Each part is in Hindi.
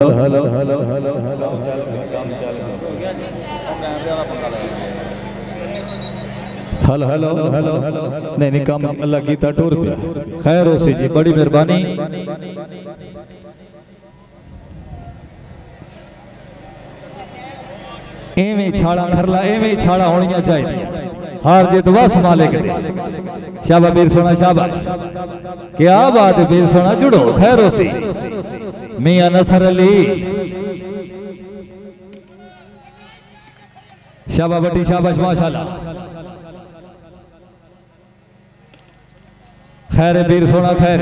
हेलो हेलो हेलो नहीं नहीं काम अल्लाह की टूर पे खैर हो सी जी बड़ी मेहरबानी। एवें छाड़ा खरला एवें छाड़ा होनिया चाहिए। हार जीत बस मालिक दे। शाबाश वीर सोना शाबाश। क्या बात है वीर सोना जुड़ो खैर हो सी। मियां नसर अली शाबाश बड़ी शाबाश माशाल्लाह। खैर वीर सोना खैर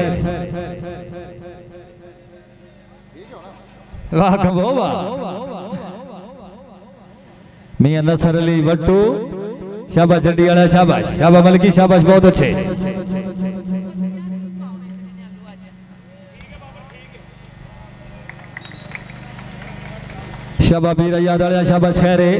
वाह कबो वाह। मियां नसर अली वट्टू शाबाश चंडी वाला शाबाश शाबाश मलकी शाबाश बहुत अच्छे। शाबाश वीर याद वाला शाबाश खैरे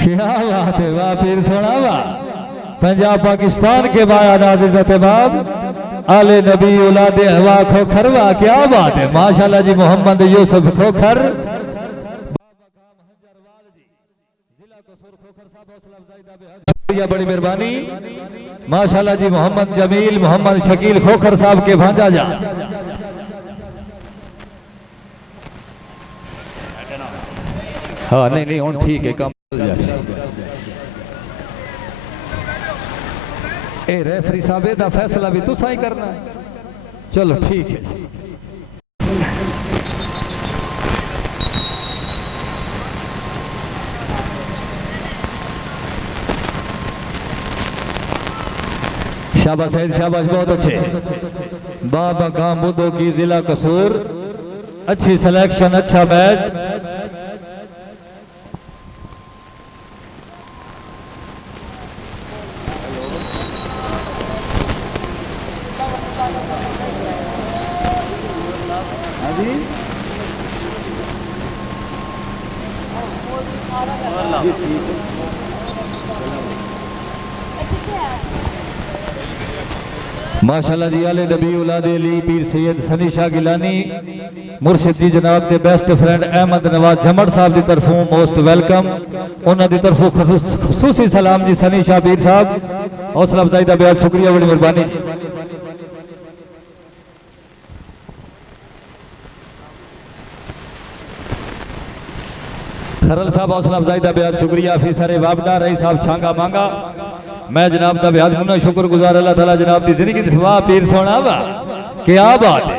क्या बात है वाह फिर सोना वाह। पंजाब पाकिस्तान के बाद आज़िज़त बाब आले नबी औलादे हवा खोखर वाह क्या बात है माशाल्लाह जी। मोहम्मद यूसुफ खोखर बड़ी मेहरबानी माशाल्लाह जी। मोहम्मद जमील मोहम्मद शकील खोखर साहब के भांजा जा। हाँ नहीं नहीं हूँ ठीक है काम ए रेफरी साहब दा फैसला भी तुसा ही करना है। चलो ठीक है। शाबाश सैयद शाबाश बहुत अच्छे। बाबा काम बुद्धो की जिला कसूर अच्छी सिलेक्शन अच्छा मैच। माशाल्लाह जी आले नबी औलादे अली पीर सैयद सनी शाह गिलानी मुर्शिद जी जनाब के बेस्ट फ्रेंड अहमद नवाज झमड़ साहब की तरफों मोस्ट वेलकम। उन्होंने की तरफों खसूसी सलाम जी सनी शाह पीर साहब हौसला अफजाई का बेहद शुक्रिया बड़ी मेहरबानी जी। खरल साहब हौसला अफजाई का बेहद शुक्रिया। फीसर वाबदा रही साहब छांगा मांगा मैं जनाब का बेहद मुन्ना शुक्रगुजार अल्लाह ताला जनाब की जिंदगी वाह पीर सोना वाह क्या बात है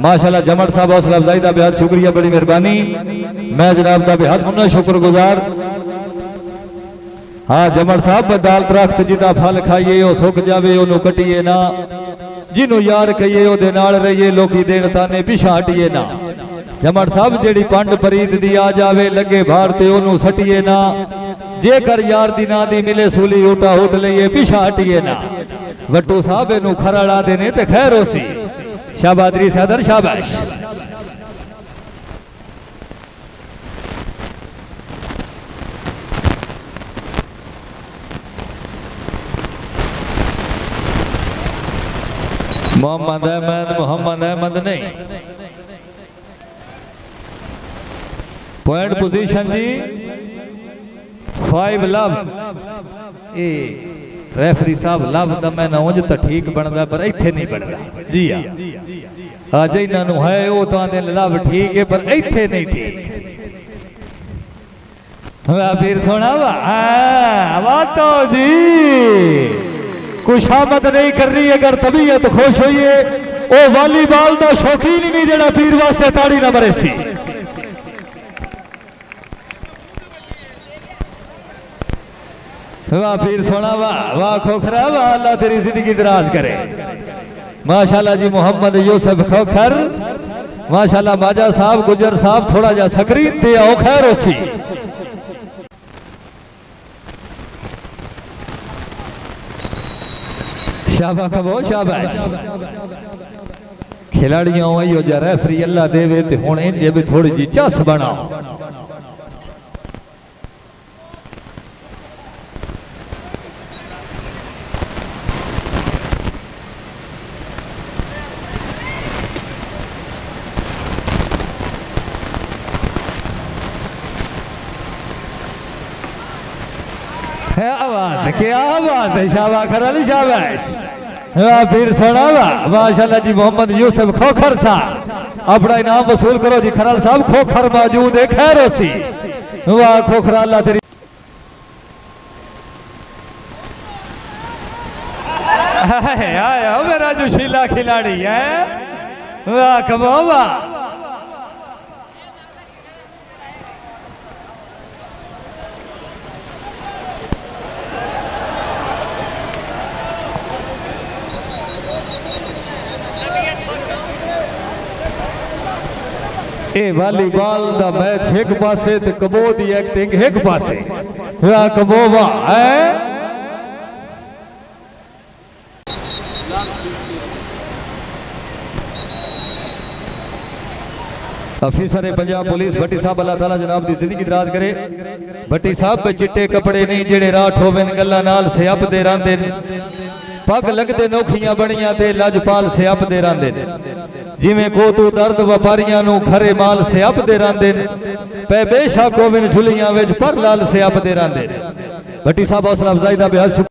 माशाल्लाह। जमड़ साहब हौसला अफजाई का बेहद शुक्रिया बड़ी मेहरबानी मैं जनाब का बेहद मुन्ना शुक्रगुजार। हाँ जमड़ साहब बदाल दरख्त जिदा फल खाइए वो सुक जावे ओनू कटिए ना जिन्हों यार कहिए ओदे नाल रहिए लोकी देण ताने पिछा हटिए ना। जमड़ साहब जेड़ी पंड परीत दी आ जावे लगे भार ते ओनू सटिए ना जेकर यार दी ना दी मिले सूली उठा उठ लइए पिछा हटिए ना। वट्टू साहब इनू खरड़ा देने ते खैर हो सी शाबादरी सदर शाबाश। मोहम्मद अहमद नहीं पॉइंट पोजीशन जी 5 लव ए रेफरी साहब लव दा मैं उंज तो ठीक बनता पर इत्थे नहीं बनता जी हाँ जिन्होंने है वो तो आंदे लव ठीक है पर इत्थे नहीं ठीक। फिर सुना वाह तो जी खुशामद नहीं कर रही अगर तबीयत खुश हुई है वो वॉलीबॉल का शौकीन ही नहीं जरा पीर वास्ते ताड़ी ना मरे सी। वाह पीर सोना वाह वाह खोखरा वाह अल्लाह तेरी जिंदगी दराज करे माशाल्लाह जी। मोहम्मद यूसुफ खोखर माशाल्लाह माजा साहब गुजर साहब थोड़ा जा स्क्रीन ते आओ खैर हो सी। शाबाश कबो शाबाश खिलाड़ियों इहो जा रेफरी अल्लाह देवे ते हुण इंजे भी थोड़ी जी चस बनाओ। क्या बात है, शाबाश खराली शाबाश। फिर सुना माशाल्लाह जी। मोहम्मद यूसुफ खोखर साहब अपना इनाम वसूल करो जी। खराल साहब खोखर मौजूद है, खैर होसी। वाह खोखरा अल्लाह तेरी। आया मेरा जोशीला खिलाड़ी है। वाह कमो वाह। ए वॉलीबॉल दा मैच एक पासे ते कबो दी एक्टिंग एक पासे। वाह कबो वाह है। अफीसर पंजाब पुलिस भट्टी साहब अल्लाह ताला जनाब दी जिंदगी दराज करे। भट्टी साहब पे चिट्टे कपड़े नहीं जेड़े राठ होवन गल्ला नाल सियाप दे रांदे पग लगदे नोखियां बणियां ते लजपाल सियाप दे रांदे जिवें को तू दर्द व्यापारियां नू खरे माल सियाप दे रांदे पे बेशक होवन झुलियां विच पर लाल सियाप दे रांदे। भट्टी साहब हौसला अफजाई दा बेहद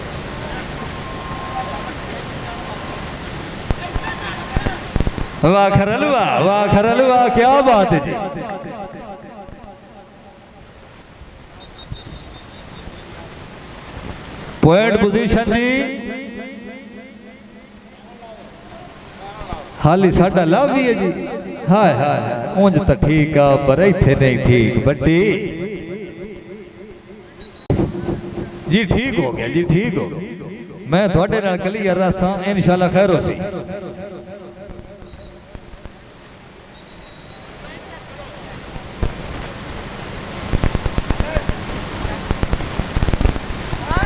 वाह खरलवा वाह खरलवा क्या बात है जी। पॉइंट पोजीशन जी हाली साडा लाभ भी है जी। हाय हाय हाय उंज तो ठीक आ पर इत्थे नहीं ठीक। बड्डी जी ठीक हो गया जी ठीक हो गया। मैं थोड़े नाल क्लियर रहा इंशाल्लाह खैर हो सी।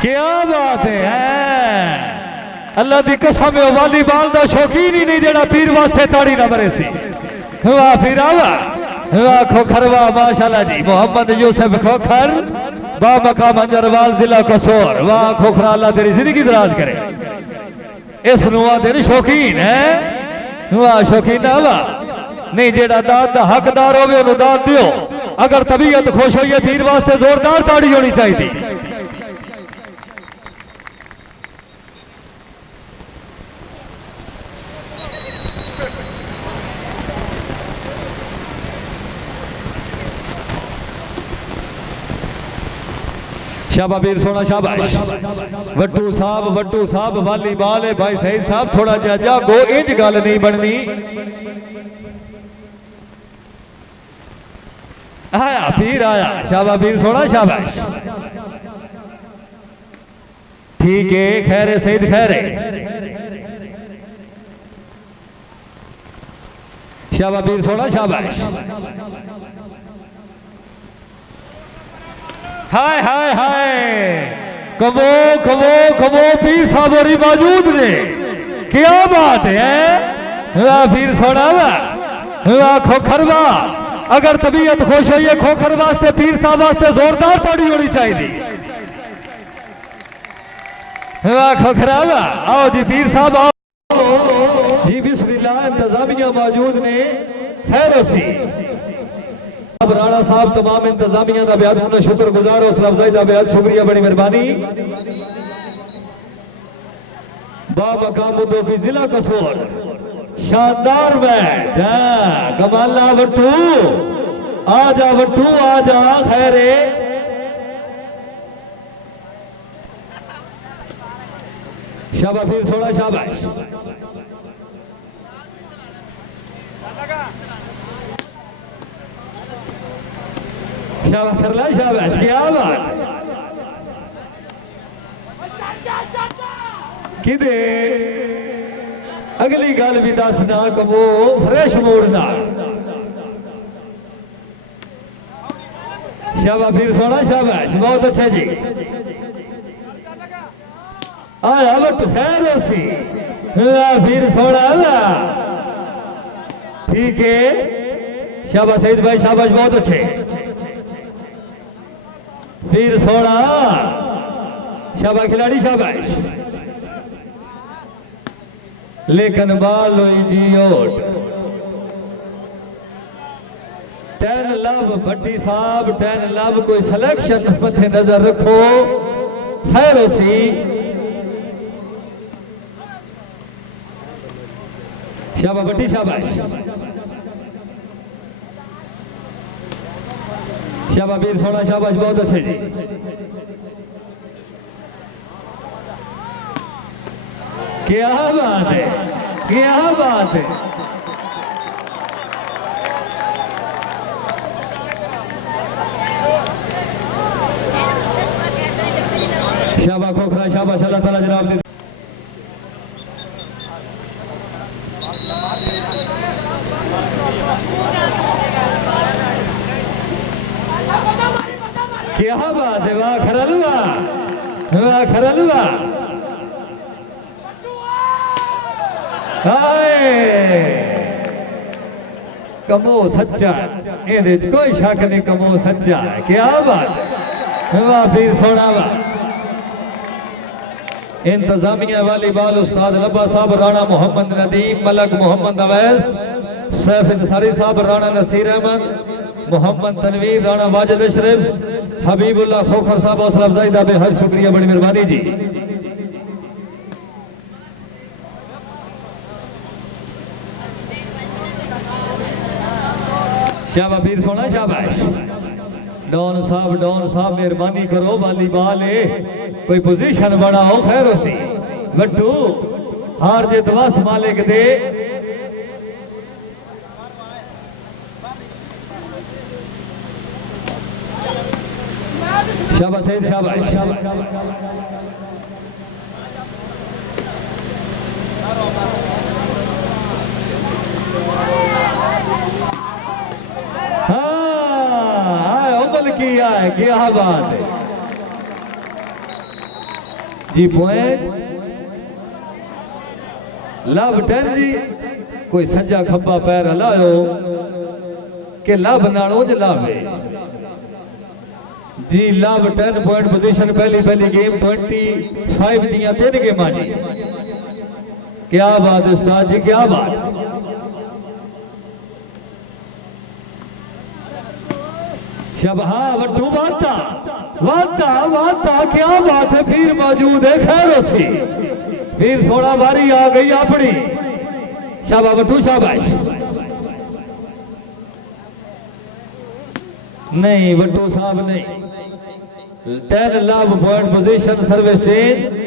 क्या बात है अल्लाह दी कसम है। वॉलीबॉल दा शौकीन ही नहीं जेड़ा पीर वास्ते ताड़ी ना मरे सी। वाह फिर वाह खोखर वाह माशाल्लाह जी। मोहम्मद यूसुफ खोखर बा मकाम अंजरवाल जिला कसौर। वाह खोखरा अल्लाह तेरी जिंदगी दराज करे। इस नुआ तेरे शौकीन है। वाह शौकीन वाह नहीं जेड़ा दाद दा हकदार होवे ओनू दाद दियो। अगर तबीयत खुश होई है पीर वास्ते जोरदार ताड़ी होनी चाहिए। शाबाश सोना शाबाश। वट्टू साहब वॉलीबॉल है भाई सईद साहब थोड़ा जा जागो इंज गल नहीं बननी। आया फिर आया शाबाश सोना शाबाश। ठीक है खैर है सईद खैर है। शाबाश सोना शाबाश। हाय हाय हाय कमो कमो कमो पीर साहब और मौजूद ने। क्या बात है वाह फिर सोना वाह खोखर वाह। अगर तबीयत खुश हुई है खोखर वास्ते पीर साहब वास्ते जोरदार ताड़ी होनी चाहिए। वाह खोखरा वाह। आओ जी पीर साहब आओ जी। बिस्मिल्लाह इंतजामिया मौजूद ने खैर सी। राणा साहब तमाम इंतजामिया का बेहद शुक्रगुजार हौसला अफजाई का बेहद शुक्रिया बड़ी मेहरबानी। बामकामुद्दोफी जिला कसौर शानदार मैच कमाला। वट्टू आजा वट्टू आजा खैरे। शाबाश फिर सोना शाबाश। शाबाश करला शाबाश। क्या बात किदे अगली गल भी दसना कबो फ्रेश मूड ना। शाबाश फिर सोना शाबाश बहुत अच्छा जी। आया बट खैर सी फिर सोना ठीक है, शाबाश सईद भाई, शाबाश, बहुत अच्छे। फिर सोना, शाबाश खिलाड़ी, शाबाश। लेकिन बाल हुई जी ओट। 10 लव भट्टी साहब, 10 लव कोई सिलेक्शन मथे नजर रखो। खैर उसी शाबाश भट्टी, शाबाश शाबाश वीर सोना, शाबाश, बहुत अच्छे जी। क्या बात है, क्या बात है। शाबाश खोखरा, शाबाश, अल्लाह ताला जनाब दे। क्या बात है, वाह खरलवा, वाह खरलवा। कमो सच्चा, ये कोई शक नहीं, कमो सच्चा है। क्या बात है, वाह फिर सोना, वाह। इंतजामिया वालीबाल उस्ताद लब्बा साहब, राणा मोहम्मद नदीम, मलक मोहम्मद अवैस, सैफ इंसारी साहब, राणा नसीर अहमद, मोहम्मद तनवीर, राणा वाजिद अशरफ, हबीबुल्लाह खोखर साहब, हौसला अफजाई दा बेहद शुक्रिया, बड़ी मेहरबानी जी। शाबाश वीर सोना, शाबाश। डॉन साहब मेहरबानी करो, वालीबाल है, कोई पोजीशन बनाओ। खैर उसी बट्टू हार जे दवा मालिक दे। शाबाश सईद, शाबाश। हाँ उबल किया है, क्या बात है जी। पॉइंट लव 10 जी। कोई सज्जा खब्बा पैर हलायो कि लव नालों ज लावे जी। लव 10 पॉइंट पोजीशन, पहली गेम 25 दिया 3 गेमां जी। क्या बात है उस्ताद जी, क्या बात। हाँ वट्टू वाता वाता वाता, क्या बात है, फिर मौजूद है। खैर उसी फिर सोना बारी आ गई अपनी। शाबाश वट्टू, शाबाश। नहीं वट्टू साहब नहीं। 10 love point position, service change.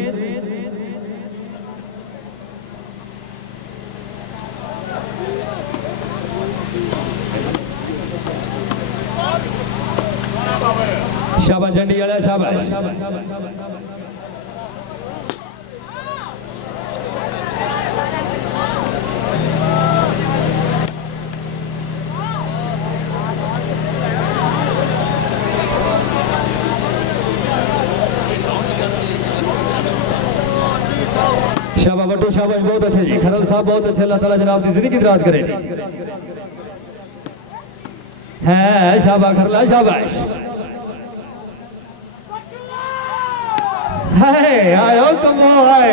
शाबाश झंडी वाला, शाबाश। शाबाश बट्टू, शाबाश, बहुत अच्छे जी। खरल साहब बहुत अच्छे, अल्लाह ताला जनाब दी जिंदगी दराज करे। है शाबाश खरला, शाबाश। है आयो कमो है,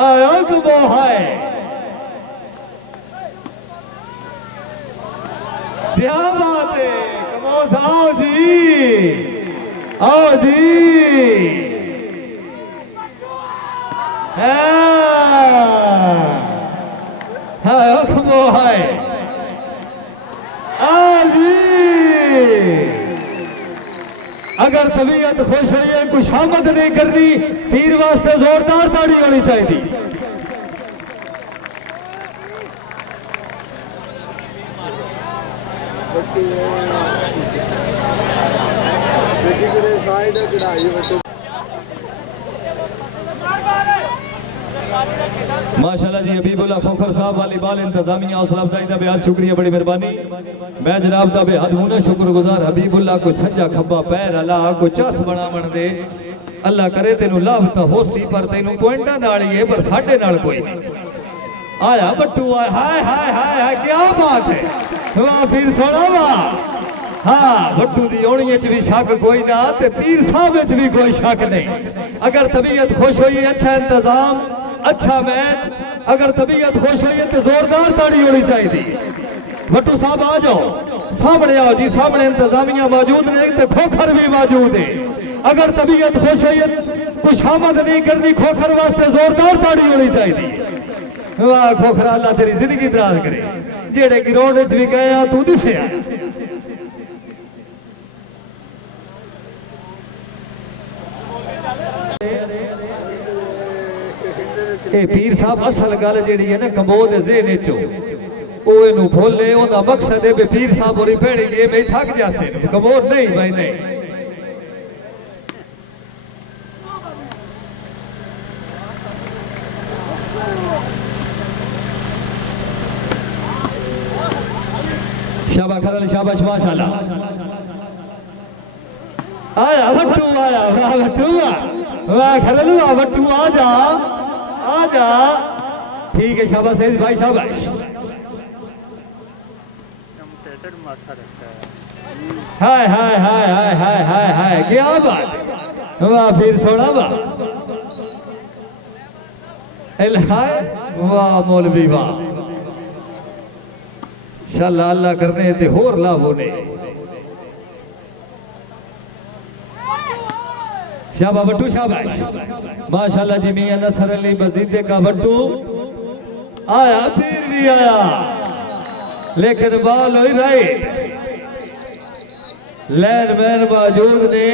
आयो कमो है। क्या बात है, कमो आओ जी, आओ जी। आयो कमो है, आओ जी। अगर तबीयत खुश हुई है, कुछ आमद नहीं करनी, पीर वास्ते जोरदार ताड़ी होनी चाहिए। माशाल्लाह जी। हबीबुल्लाह खोखर साहब वालीबाल इंतजामिया हौसला अफजाई का बेहद शुक्रिया, बड़ी मेहरबानी। मैं जनाब का बेहद हूं शुक्रगुजार। हबीबुल्लाह को सज्जा खब्बा पैर अल्लाह को चस बनावन दे। अल्लाह करे तेन लाभ तो हो सी, पर तेन पॉइंटा नाल ही है, पर साडे नाल कोई नहीं। आया बट्टू आया, हाय हाय हाय हाय क्या बात है, वाह पीर सोना वाह। हाँ बट्टू दी होनी च भी शक कोई ना, ते पीर साहब च भी कोई शक नहीं। अगर तबीयत खुश हुई, अच्छा इंतजाम, अच्छा मैच, अगर तबीयत खुश हुई तो जोरदार ताड़ी होनी चाहिए। बट्टू साहब आ जाओ, सामने आओ जी, सामने इंतजामिया मौजूद नहीं तो खोखर भी मौजूद है। अगर तबीयत खुश हुई कुछ आमद नहीं करनी, खोखर वास्ते जोरदार ताड़ी होनी चाहिए। वाह खोखरा, अल्लाह तेरी जिंदगी दराज करे। जेड़े ग्राउंड च भी गए तू दिसया। ए पीर साहब असल गल जी है ना, कमोद ज़हन चो वो इनू भोले, ओदा मकसद है पीर साहब होरी पहली गेम ही थक जाते, कमोद नहीं भाई नहीं। शाबाश खरल, शाबाश माशाल्लाह। आया बट्टू आया, वाह बट्टू वाह खरल, वाह बट्टू आ जा आ जा। ठीक है शाबाश सईद भाई शाबाश। हाय हाय हाय हाय हाय हाय हाय क्या बात, वाह फिर सोना वाह। हाय वाह मौलवी वाह, शाला अल्लाह करने ते होर लाभ होने। शाबाश बट्टू शाबाश माशाल्लाह जी। मियां नसर अली बजीदे का बट्टू आया, फिर भी आया लेकिन बॉल हुई राइट। लैंड मैन मौजूद ने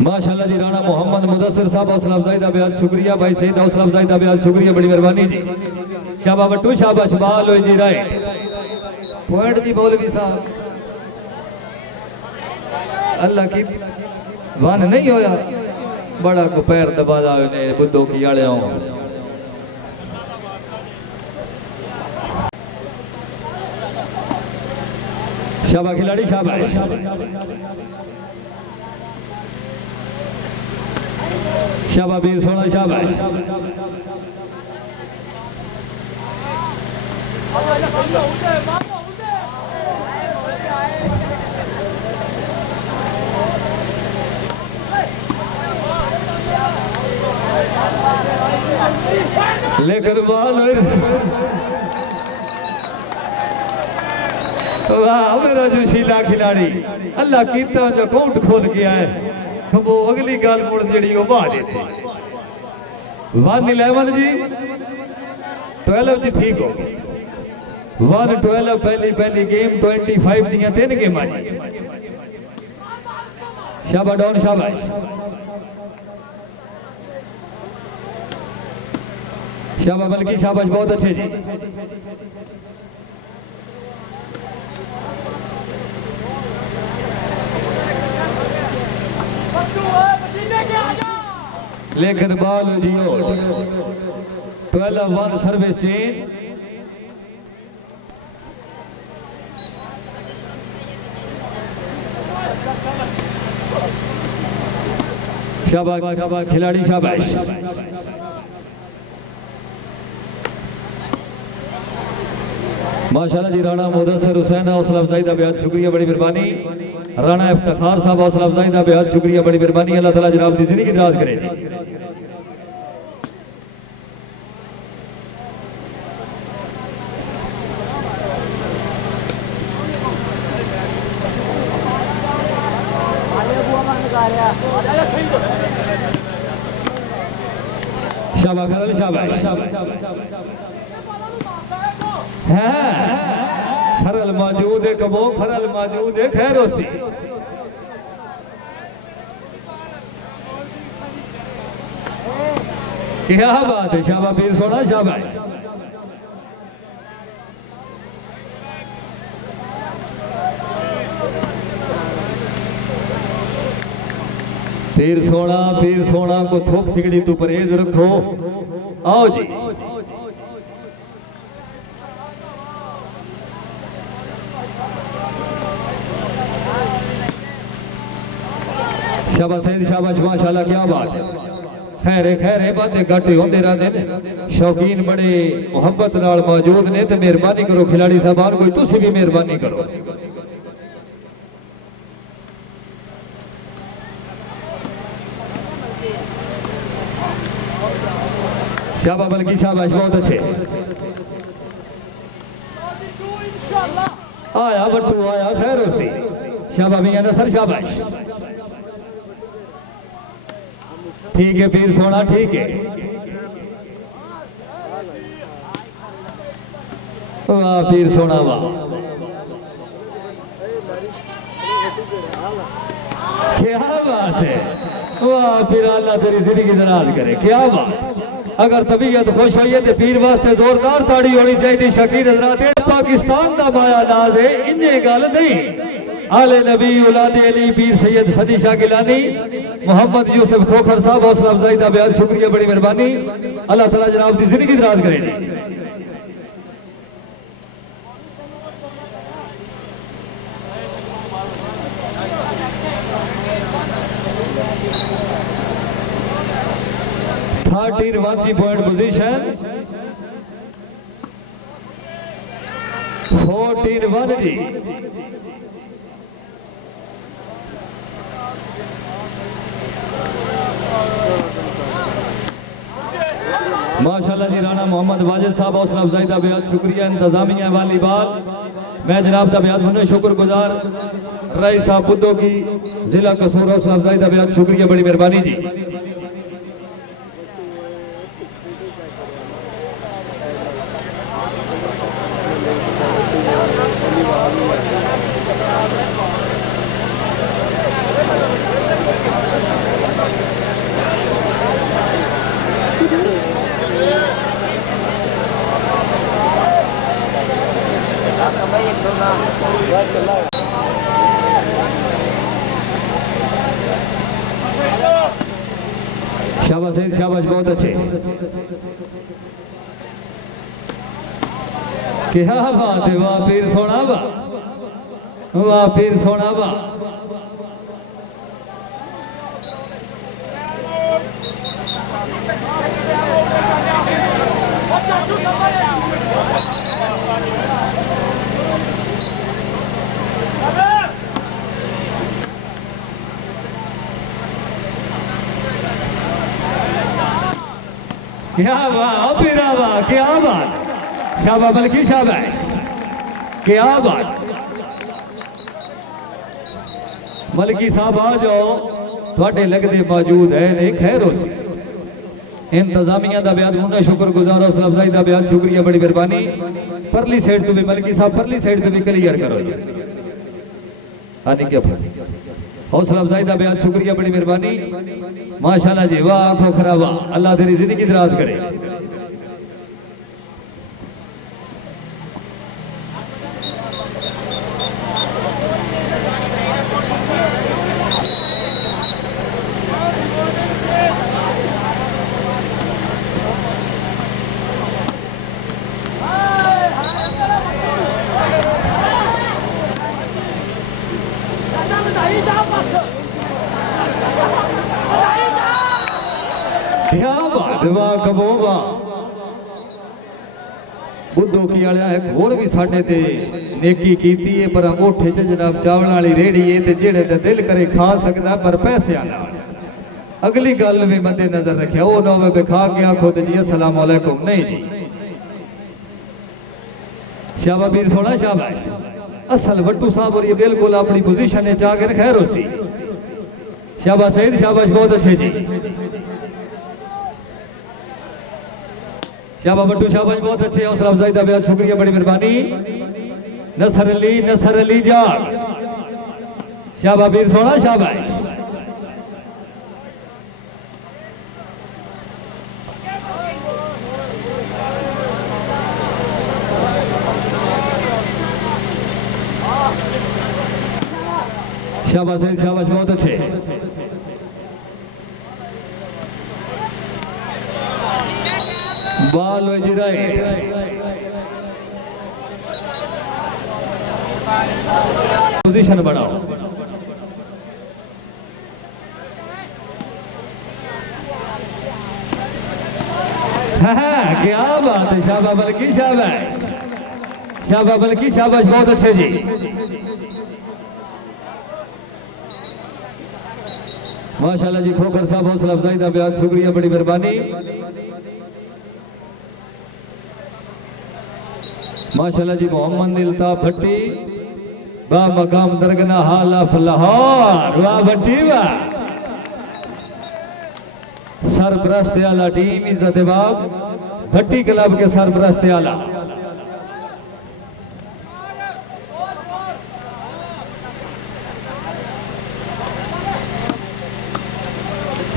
माशाल्लाह जी। राणा मोहम्मद मुदस्सिर साहब हौसला अफजाई दा बेहद शुक्रिया, भाई सईद हौसला अफजाई दा बेहद शुक्रिया, बड़ी मेहरबानी जी। शाबाश बट्टू शाबाश, बॉल हुई जी राइट। पॉइंट जी मौलवी साहब, अल्लाह की वन नहीं होया, बड़ा को पैर दबा ने बुद्धों की आले। शाबाश खिलाड़ी शाबाश। शाबाश वीर सोना शाबाश। लेकर बॉल वाह मेरा जोशीला खिलाड़ी, अल्लाह कीता जो अकाउंट खोल के आए। वो अगली गाल मुड़ जड़ी वो बाहर देते 111 जी 12 जी ठीक हो 112 पहली गेम 25 दियां 3 गेम जी। शाबाश डाउन शाबाश शाबाश बल्कि शाबाश बहुत अच्छे जी। लेकर बॉल जियो 12-1 सर्विस चेंज। शाबाश शाबाश खिलाड़ी शाबाश। माशाल्लाह जी राणा मुदस्सिर हुसैन हौसला अफजाई का बेहद शुक्रिया, बड़ी मेहरबानी। राणा इफ्तिखार साहब हौसला अफजाई का बेहद शुक्रिया, बड़ी मेहरबानी। अल्लाह ताला जनाब की जिंदगी दराज करे जी। शाबाश खरल शाबाश खरल मौजूद है, कबो खरल मौजूद है। खैर उसी क्या बात है। शाबाश पीर सोना शाबाश। पीर सोना को थोक थिगड़ी तू परहेज रखो। आओ जी शाबाश सैयद शाबाश माशाल्लाह क्या बात है। खैरे खैरे बातें घट होंदे रहंदे ने शौकीन बड़े मुहब्बत नाल मौजूद ने ते मेहरबानी करो खिलाड़ी साहबान कोई तुसी भी मेहरबानी करो शाबाश बल्कि शाबाश बहुत अच्छे आया बट्टू आया खैर उसी शाबाश मियां नसर शाबाश ठीक है पीर सोना ठीक है वाह पीर सोना वाह क्या बात है वाह पीर अल्लाह तेरी जिंदगी दराज करे क्या बात अगर तबीयत खुश हुई है तो पीर वास्ते जोरदार ताड़ी होनी चाहिए शकीर हजरात पाकिस्तान का माया नाज है इन्हें गल नहीं आले नबी औलाद अली पीर सैयद सदी शाह गिलानी मोहम्मद यूसुफ खोखर साहब हौसला अफजाई का बेहद शुक्रिया बड़ी मेहरबानी अल्लाह तआला जनाब की जिंदगी दराज करे जी थर्टीन 1 पॉइंट पोजीशन 14-1 जी माशाल्लाह जी राणा मोहम्मद वाजिद साहब हौसला अफजाई का बेहद शुक्रिया इंतजामिया वाली बाल मैं जनाब का बेहद होने शुक्रगुजार रई साहब बुद्धो की जिला कसूर हौसला अफजाई का बेहद शुक्रिया बड़ी मेहरबानी जी शाबाश सईद शाबाश बहुत अच्छे क्या बात है वाह पीर सोना वाह पीर सोना वाह क्या वाह पीरा वाह क्या बात शाबाश बल्कि शाबाश क्या बात मलकी साहब आ जाओ थोड़े लगते मौजूद है ने खैर हो सी इंतजामिया का बेहद होना शुक्रगुजार हौसला अफजाई का बेहद शुक्रिया बड़ी मेहरबानी परली साइड तो भी मलकी साहब परली साइड तो भी क्लियर करो क्या हौसला अफजाई का बेहद शुक्रिया बड़ी मेहरबानी माशाल्लाह जी वाह आंखों खराब अल्लाह तेरी जिंदगी दराज करे क्या बात वाह कबो वाह बुद्धो की आलिया एक होर भी साडे ते नेकी कीती है पर अंगूठे च जनाब चावल वाली रेड़ी है ते जेड़े ते दिल करे खा सकदा पर पैसे नाल अगली गल भी मद्दे नजर रखिया ओ ना वे खा के आखो ते जी अस्सलाम वालेकुम नहीं जी शाबाश वीर सोना शाबाश असल वट्टू साहब और ये बिल्कुल अपनी पोजीशन में जाकर खैर होसी शाबाश सईद शाबाश बहुत अच्छे जी शाबाश बट्टू शाबाश बहुत अच्छे हौसला अफजाई का बेहद शुक्रिया बड़ी मेहरबानी नसर अली जाग शाबाश वीर सोना शाबाश शाबाश शाबाश बहुत अच्छे बॉल जी राइट पोजीशन बढ़ाओ हाँ, क्या बात है, शाबाश बल्कि शाबाश, शाबाश बल्कि शाबाश, बहुत अच्छे जी। माशाल्लाह जी, खोखर साहब हौसला अफजाई का बेहद शुक्रिया, बड़ी मेहरबानी। माशाल्लाह जी, मोहम्मद इल्ताफ भट्टी बा मकाम दरगना हालफ लाहौर, वाह भट्टी वाह। सरपरस्त आला टीम इज्जत बाब भट्टी क्लब के सरपरस्त आला।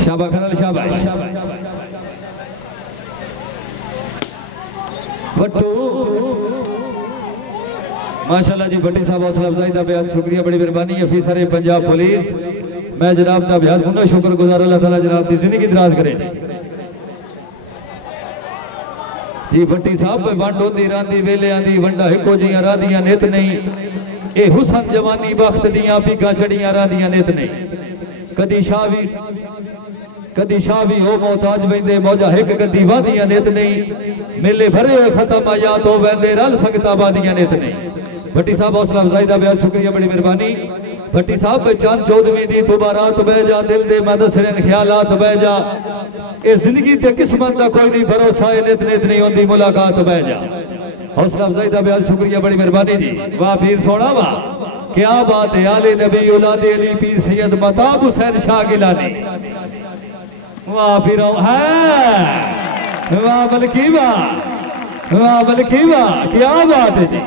शाबाश खरल, शाबाश भट्टू। माशाल्लाह जी, भट्टी साहब हौसला अफजाई का बेहद शुक्रिया, बड़ी मेहरबानी। अफीसर पंजाब पुलिस, मैं जनाब का बेहद मुन्ना शुक्रगुजार, अल्लाह ताला जनाब की जिंदगी दराज करे जी। भट्टी साहब वंड होंदी रांदी वेले आंदी वंडा हिको जियां रांदियां नित नहीं, ए हुसन जवानी वक्त दियां पीगा चढ़ियां रांदियां नित नहीं। कदी शाह भी हो मोहताज वेंदे मौजा हिक गद्दी वादियां नित नहीं। मेले भरे हुए खत्म आयात हो वेंदे रल सकता वादियां नित नहीं। भट्टी साहब हौसला अफजाई का बेहद शुक्रिया, बड़ी मेहरबानी। भट्टी साहब चंद चौदवी दी तुबारात बह जा, दिल दे मैं दसने ख्यालात बह जा, ए जिंदगी ते किस्मत का कोई नहीं भरोसा, नित नित नहीं होंदी मुलाकात बह जा। हौसला अफजाई का बेहद शुक्रिया, बड़ी मेहरबानी जी। वाह पीर सोना वाह, क्या बात है। आले नबी औलादे अली पीर सैयद महताब हुसैन शाह गिलानी, वाह पीर है, वाह बल्कि वाह, वाह बल्कि वाह, क्या बात है जी।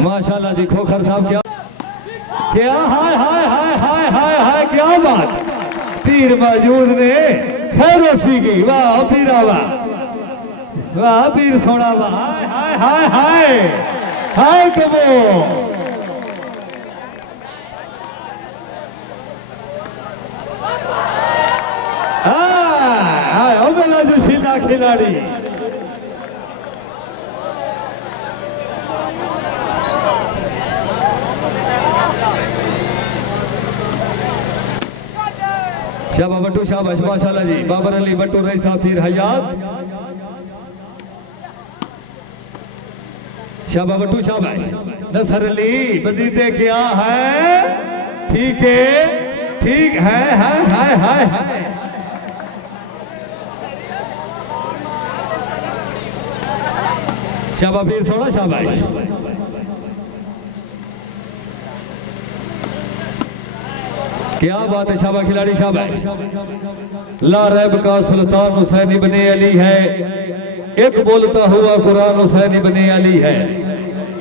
माशाल्लाह जी, खोखर साहब क्या हाय हाय हाय हाय हाय हाय, क्या बात। पीर मौजूद ने खैरोसी की, वाह पीरा वाह, वाह पीर सोना वाह, हाय हाय हाय हाय कबो। हाय ओ मेरा जोशीला खिलाड़ी, शाबाश बट्टू शाबाश, माशाल्लाह जी। बाबर अली बट्टू रई साहब पीर हयात, शाबाश बट्टू शाबाश। नसर अली बजीते क्या है, ठीक है, ठीक है, हाय हाय हाय हाय। शाबाश पीर सोना शाबाश। क्या बात है, शाबाश खिलाड़ी शाबाश। ला रैब का सुल्तान हुसैन इब्ने अली है, एक बोलता हुआ कुरान हुसैन इब्ने अली है।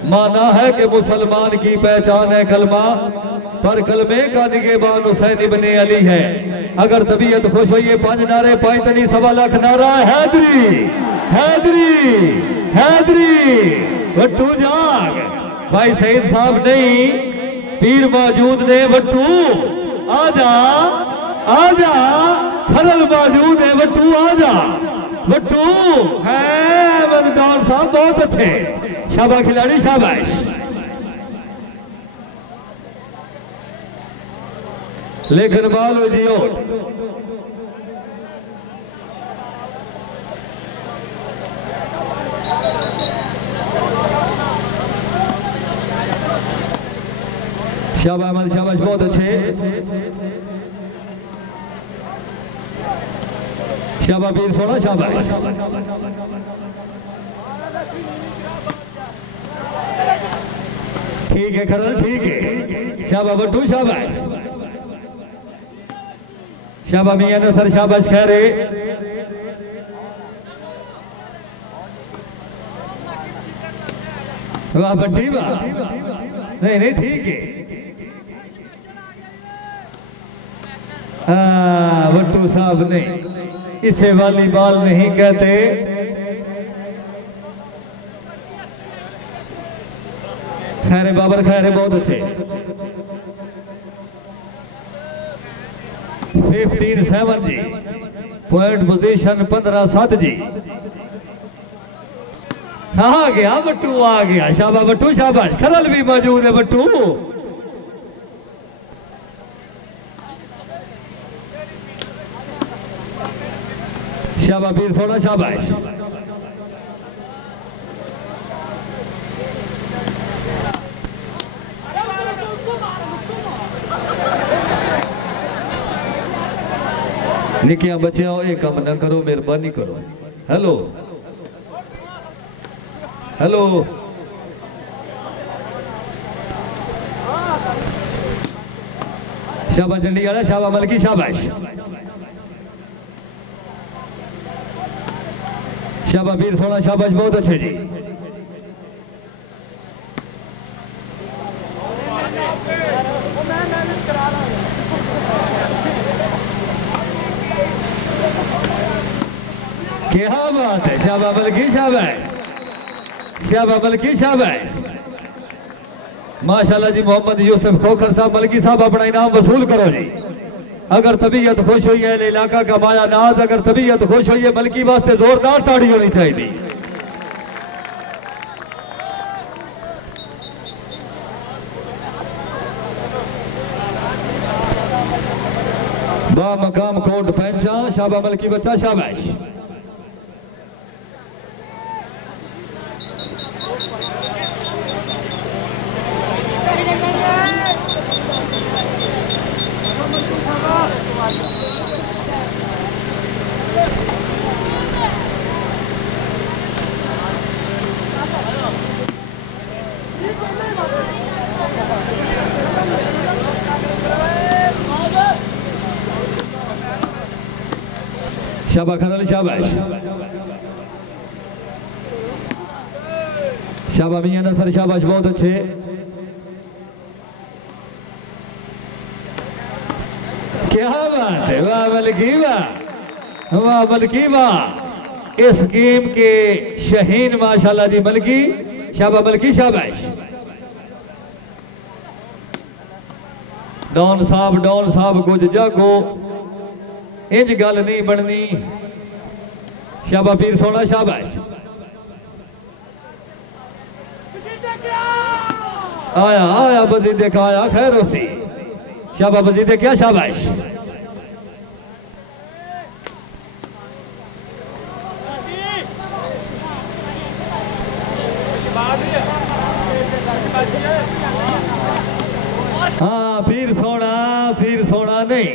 माना है कि मुसलमान की पहचान है कलमा, पर कलमे का निगहबान हुसैन इब्ने अली है। अगर तबीयत खुश हो ये 5 नारे पाई तनी 1.25 लाख नारा, हैदरी हैदरी हैदरी। बट्टू जाग, भाई सईद साहब नहीं, पीर मौजूद ने। बट्टू आजा आजा, खरल मौजूद है। बट्टू आजा, बट्टू है मददौर साहब, बहुत अच्छे, शाबाश खिलाड़ी शाबाश। लेकिन बाल जियो शाबाश अहमद शाबाश, बहुत अच्छे, शाबाश पीर सोना शाबाश। ठीक है खरल, ठीक है, शाबाश बट्टू शाबाश, शाबाश मियां नसर शाबाश खैरे। वाह बट्टी वाह, नहीं नहीं ठीक है। बट्टू साहब ने इसे वॉलीबॉल नहीं कहते, खैरे बाबर खैरे, बहुत अच्छे। 15-7 जी, पॉइंट पोजीशन 15-7 जी। आ गया बट्टू, आ गया, शाबाश बट्टू शाबाश। खरल भी मौजूद है बट्टू, शाबा पीर सोना शाबाश। निकिया बच्चियों ये काम ना करो, मेहरबानी करो। हेलो हेलो शाबाश चंडी वाला, शाबा मलकी शाबाश। शाबा पीर सोना शाबाश, बहुत अच्छे जी। क्या बात है, शाबा मलकी शाबाश, शाबा मलकी शाबाश। माशाल्लाह जी। मोहम्मद यूसुफ खोखर साहब मलकी साहब अपना इनाम वसूल करो जी। अगर तबीयत खुश हुई है, इलाका का माया नाज, अगर तबीयत खुश हुई है, मलकी वास्ते जोरदार ताड़ी होनी चाहिए। बा मकाम कोट पहचा शाबा मलकी बच्चा शाबाश। शाबा खरल शाबाश। शाबा मियां नसर शाबाश, बहुत अच्छे। क्या बात है, वाह मलकी वाह, वाह मलकी वाह। इस गेम के शहीन माशाल्लाह जी मलकी। शाबा मलकी शाबाश। डॉन साहब कुछ जागो, इंज गल नहीं बननी। शाबा पीर सोना शाबाश। आया आया बजीदे का आया खैर उसी। शाबा बजीदे क्या शाबाश। हाँ पीर सोना नहीं।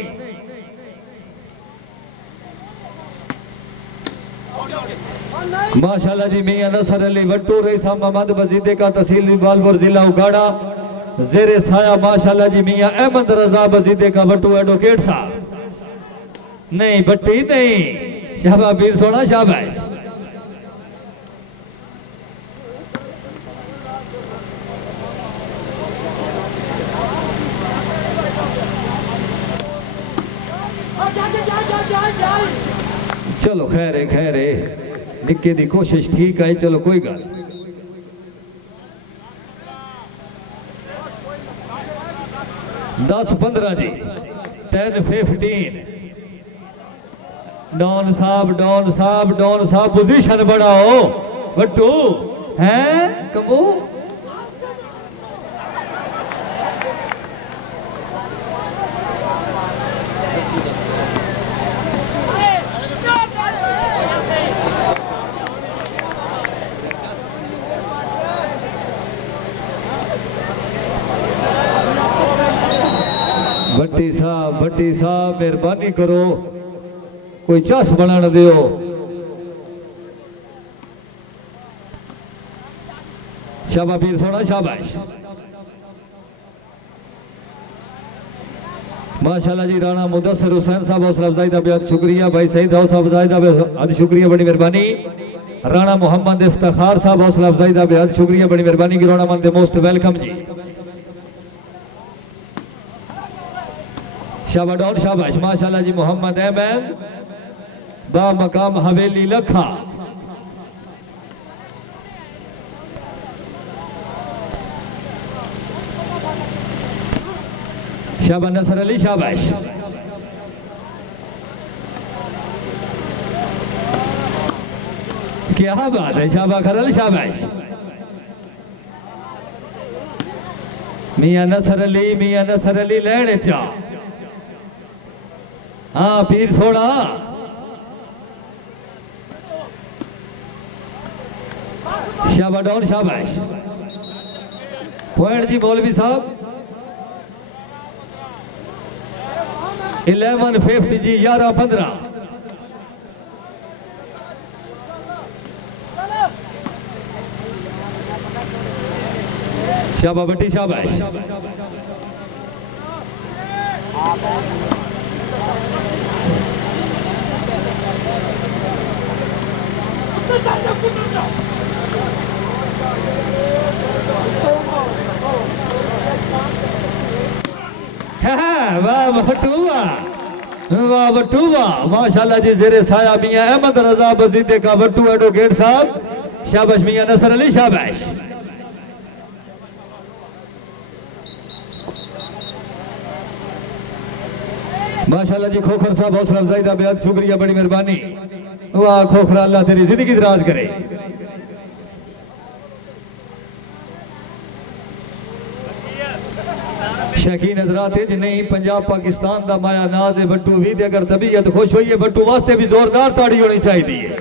माशाल्लाह जी। मियां नसर अली वट्टू रईसा मोहम्मद बजीदे का तहसील रिवालपुर जिला उगाड़ा जेरे साया। माशाल्लाह जी। मियां अहमद रजा बजीदे का वट्टू एडवोकेट साहब। नहीं बट्टी नहीं, शाबा पीर सोना शाबाश। चलो खैर है, निक्के दी कोशिश ठीक है। चलो कोई गल। दस 15 जी, 10-15। डॉन साहब पोजीशन बढ़ाओ। बट्टू हैं कबू। भट्टी साहब मेहरबानी करो, कोई चस बना दियो। शाबा पीर सोना शाबाश। माशाल्लाह जी। राणा मुदस्सिर हुसैन साहब हौसला अफजाई दा बेहद शुक्रिया। भाई सईद हौसला अफजाई दा बेहद शुक्रिया, बड़ी मेहरबानी। राणा मोहम्मद इफ्तिखार साहब हौसला अफजाई दा बेहद शुक्रिया, बड़ी मेहरबानी। गिरोना मंद मोस्ट वेलकम जी। शाबा डॉन शाबाश। माशाल्लाह जी। मोहम्मद अहमद बा मकाम हवेली लखा। शाबा नसर अली शाबाश। क्या बात है, शाबा खरल शाबाश। मियां नसर अली लेने चा। हाँ पीर सोना शाबाश डाउन शाबाश पॉइंट जी मौलवी साहब 11-50 जी 11-15 शाबाश बट्टी शाबाश वाह बटूवा वाह बटूवा माशाल्लाह जी जेरे साया मियां अहमद रजा बजीदे का बट्टू एडवोकेट साहब शाबाश मियां नसर अली शाबाश माशाल्लाह जी खोखर साहब हौसला अफजाई दा बेहद शुक्रिया बड़ी मेहरबानी वाह खोखरा अल्लाह तेरी जिंदगी दराज करे शकीन हजरात जी नहीं पंजाब पाकिस्तान दा माया नाज है बट्टू भी ते अगर तबीयत खुश हुई है बट्टू वास्ते भी जोरदार ताड़ी होनी चाहिए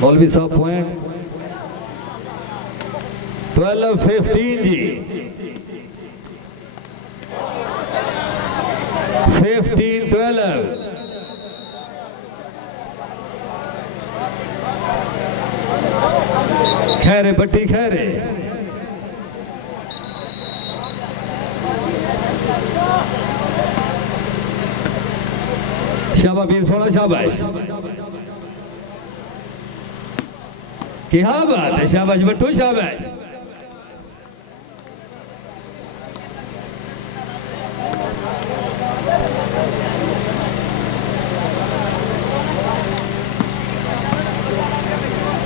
मौलवी साहब पॉइंट 12-15 जी 15-12 खैरे बट्टी खैरे शाबाश पीर सोना शाबाश क्या बात है शाबाश बट्टू शाबाश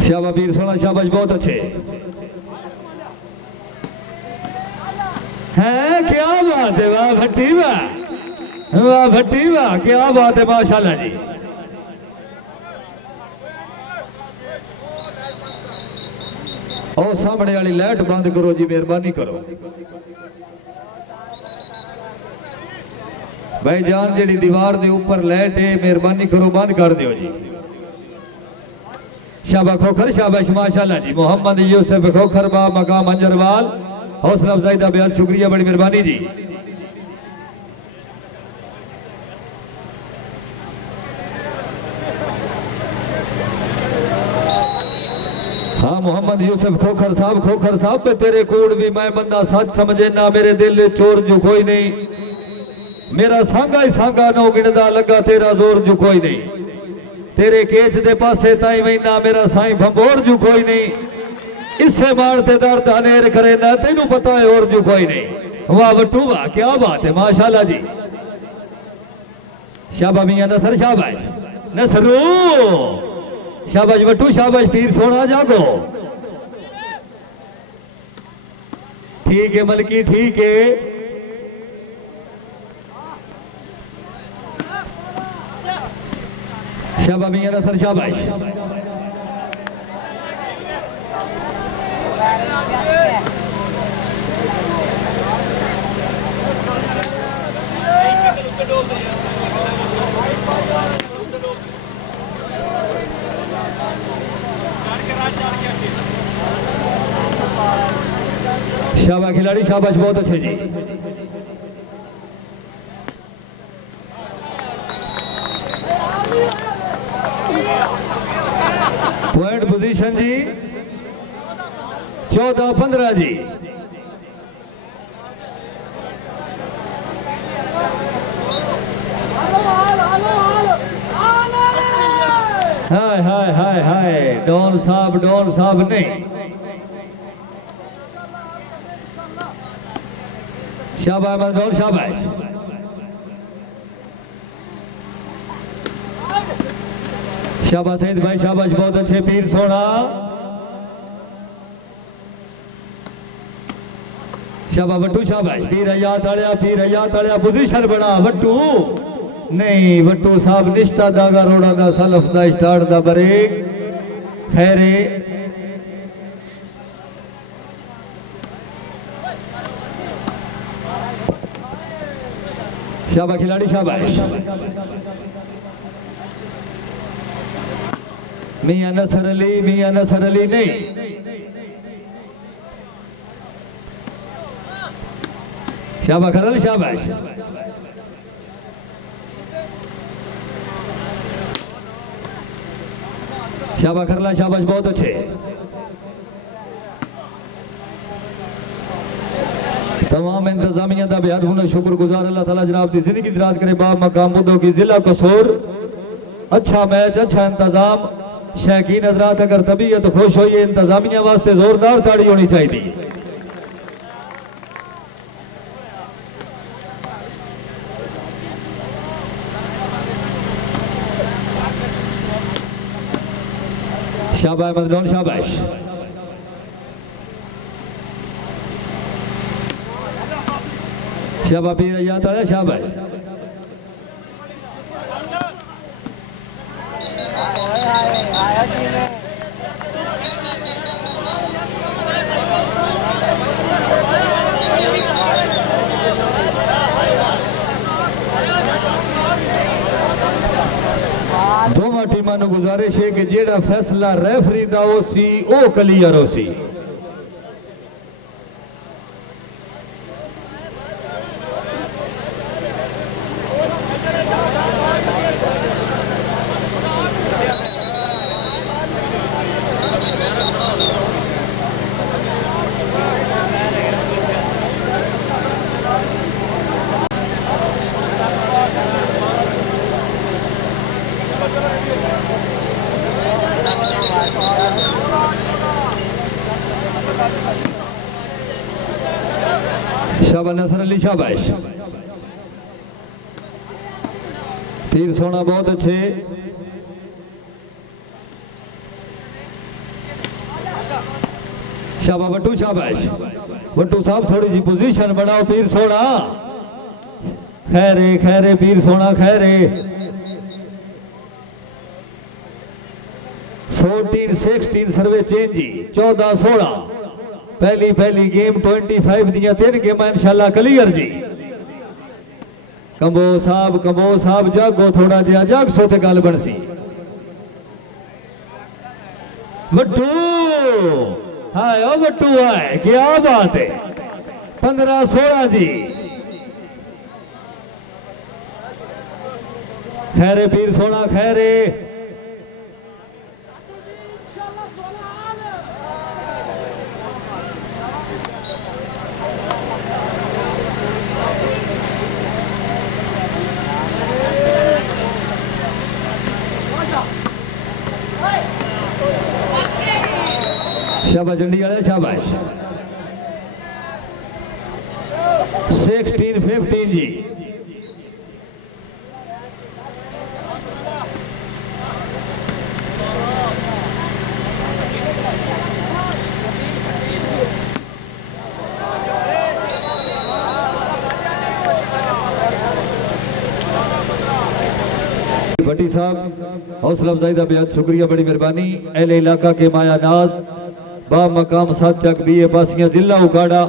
शाबाश पीर सोना शाबाश बहुत अच्छे हैं क्या बात है वाह भट्टी वाह भट्टी वाह क्या बात है माशाल्लाह जी और सामने वाली लाइट बंद करो जी मेहरबानी करो भाई जान जी दीवार के ऊपर लाइट है मेहरबानी करो बंद कर दियो जी शाबाश खोखर शाबाश माशाल्लाह जी मोहम्मद यूसुफ खोखर बा मकाम अंजरवाल हौसला अफजाई दा बेहद शुक्रिया बड़ी मेहरबानी जी हाँ मोहम्मद यूसुफ खोखर साहब पे तेरे कोड भी मैं बंदा सच समझे ना मेरे दिल चोर जो कोई नहीं मेरा सांगा ही सांगा नो गिनदा लगा तेरा जोर जो कोई नहीं तेरे केच दे पासे ताई वहीना मेरा साईं भंबोर जो कोई नहीं इससे मारते दर्द अनेर करे ना तेनू पता है और जो कोई नहीं वाह बट्टू वाह क्या बात है माशाल्लाह जी शाबाश मियां नसर शाबाश नसरू शाबाश बट्टू शाबाश पीर सोना जागो ठीक है मलकी ठीक है शाबाश मियां नसर शाबाश शाबाश खिलाड़ी शाबाश बहुत अच्छे जी पॉइंट पोजीशन जी 14-15 जी हाय हाय हाय हाय डॉन साहब नहीं शाबाश अहमद डॉन शाबाश शाबाश सईद भाई शाबाश बहुत अच्छे पीर सोना शाबाश बट्टू शाबाश पीर हयात आलिया पोजीशन बना बट्टू नहीं बट्टू साहब निश्ता दागा रोड़ा दा सलफ दा स्टार्ट दा ब्रेक खैरे शाबाश खिलाड़ी शाबाश। मियां नसर अली नहीं, शाबाश खरल शाबाश। शाबाश खरला शाबाश बहुत अच्छे। तमाम इंतजामिया का बेहद होना शुक्रगुजार अल्लाह ताला जनाब की जिंदगी दराज करे। बाब मकाम बुद्धों की जिला कसूर अच्छा मैच अच्छा इंतजाम शौकीन हजरात अगर तबीयत खुश हो ये इंतजामिया वास्ते जोरदार ताड़ी होनी चाहिए। शाबाश मजलून शाबाश। शाबाश पीर याद आया शाबाश। दोवां टीमां नूं गुजारिश है कि जेड़ा फैसला रेफरी दा हो सी ओ क्लियर हो सी। शाबाश नसर अली शाबाश। तीर सोना बहुत अच्छे। शाबाश बट्टू शाबाश। बट्टू साहब थोड़ी जी पोजीशन बनाओ पीर सोना। खैरे पीर सोना खैरे। 14-16 सर्वे चेंज जी 14-16 पहली गेम 25 दिया 3 गेम इंशाल्लाह क्लियर जी। कंबो साहब जागो थोड़ा जिहा जाग सो ते गल बनसी। बट्टू हाय ओ बट्टू हाय क्या बात है 15-16 जी। खैरे पीर सोना खैरे। शाबाश जंडी वाले शाबाश। 16-15 जी। भट्टी साहब हौसला अफजाई का बेहद शुक्रिया बड़ी मेहरबानी। अहले इलाका के माया नाज बा मकाम साथ चक बी पासियां जिला उकाड़ा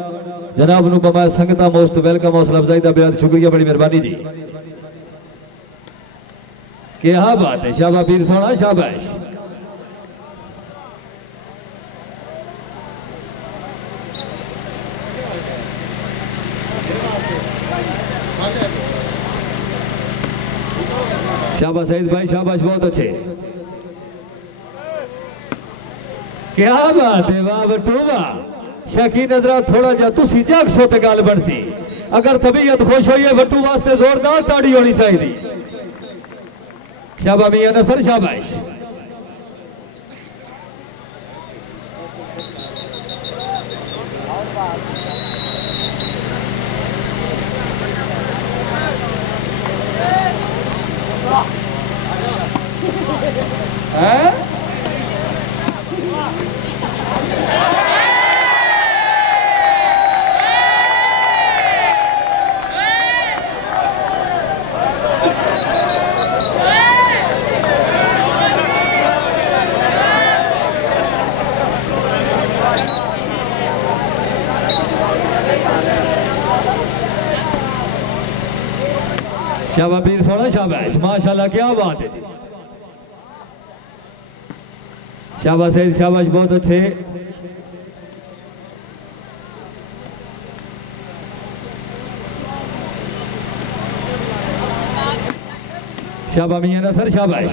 जनाब नू बमाया संगता मोस्ट वेलकम। हौसला अफजाई का बेहद शुक्रिया बड़ी मेहरबानी जी। क्या बात है शाबाश पीर सोना शाबाश। शाबाश सईद भाई शाबाश बहुत अच्छे। क्या बात है वाह बट्टू वाह। शकीन नजरा थोड़ा जा तुसी जाग सो ते गल बनसी। अगर तबीयत खुश होई है बट्टू वास्ते जोरदार ताड़ी होनी चाहिए। शाबाश मियां नसर शाबाश। शाबाश वीर सोना शाबाश माशाल्लाह क्या बात है जी शाबाश सईद शाबाश बहुत अच्छे शाबाश मियां नसर शाबाश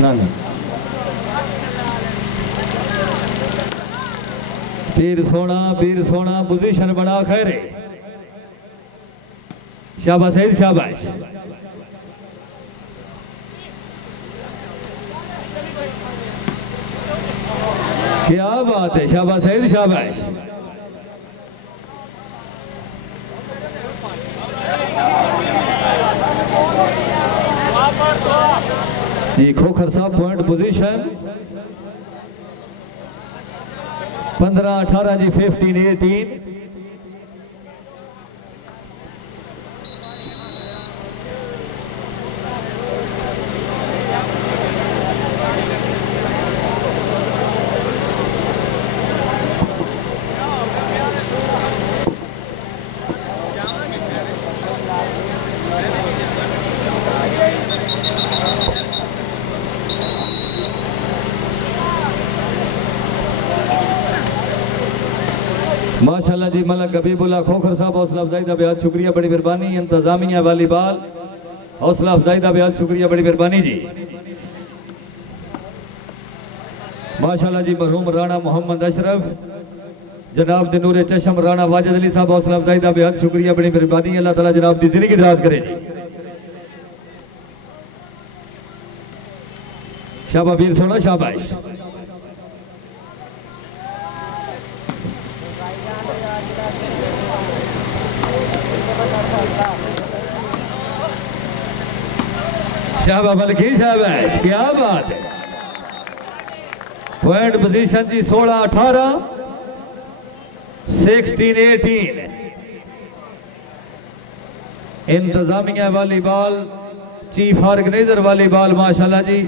ना ना पीर सोना पोजीशन बड़ा खैर शाबाश सईद शाबाश क्या बात है शाबाश सईद शाबाश जी खोखर साहब पॉइंट पोजीशन 15-18 जी 15-18 माशाल्लाह जी मलक हबीबुल्लाह खोखर साहब हौसला अफजाई का बेहद शुक्रिया बड़ी मेहरबानी इंतजामिया वालीबाल हौसला अफजाई का बेहद शुक्रिया बड़ी मेहरबानी जी माशाल्लाह जी मरहूम राणा मोहम्मद अशरफ जनाब दिनूर चशम राणा वाजिद अली साहब हौसला अफजाई का बेहद शुक्रिया बड़ी मेहरबानी अल्लाह ताला जनाब की जिंदगी दराज करे जी शाबाश वीर सोना शाबाश शाबाश बल्कि शाबाश क्या बात है पॉइंट पोजीशन जी 16-18 16-18 इंतजामिया वालीबाल चीफ ऑर्गेनाइजर वालीबाल माशाल्लाह जी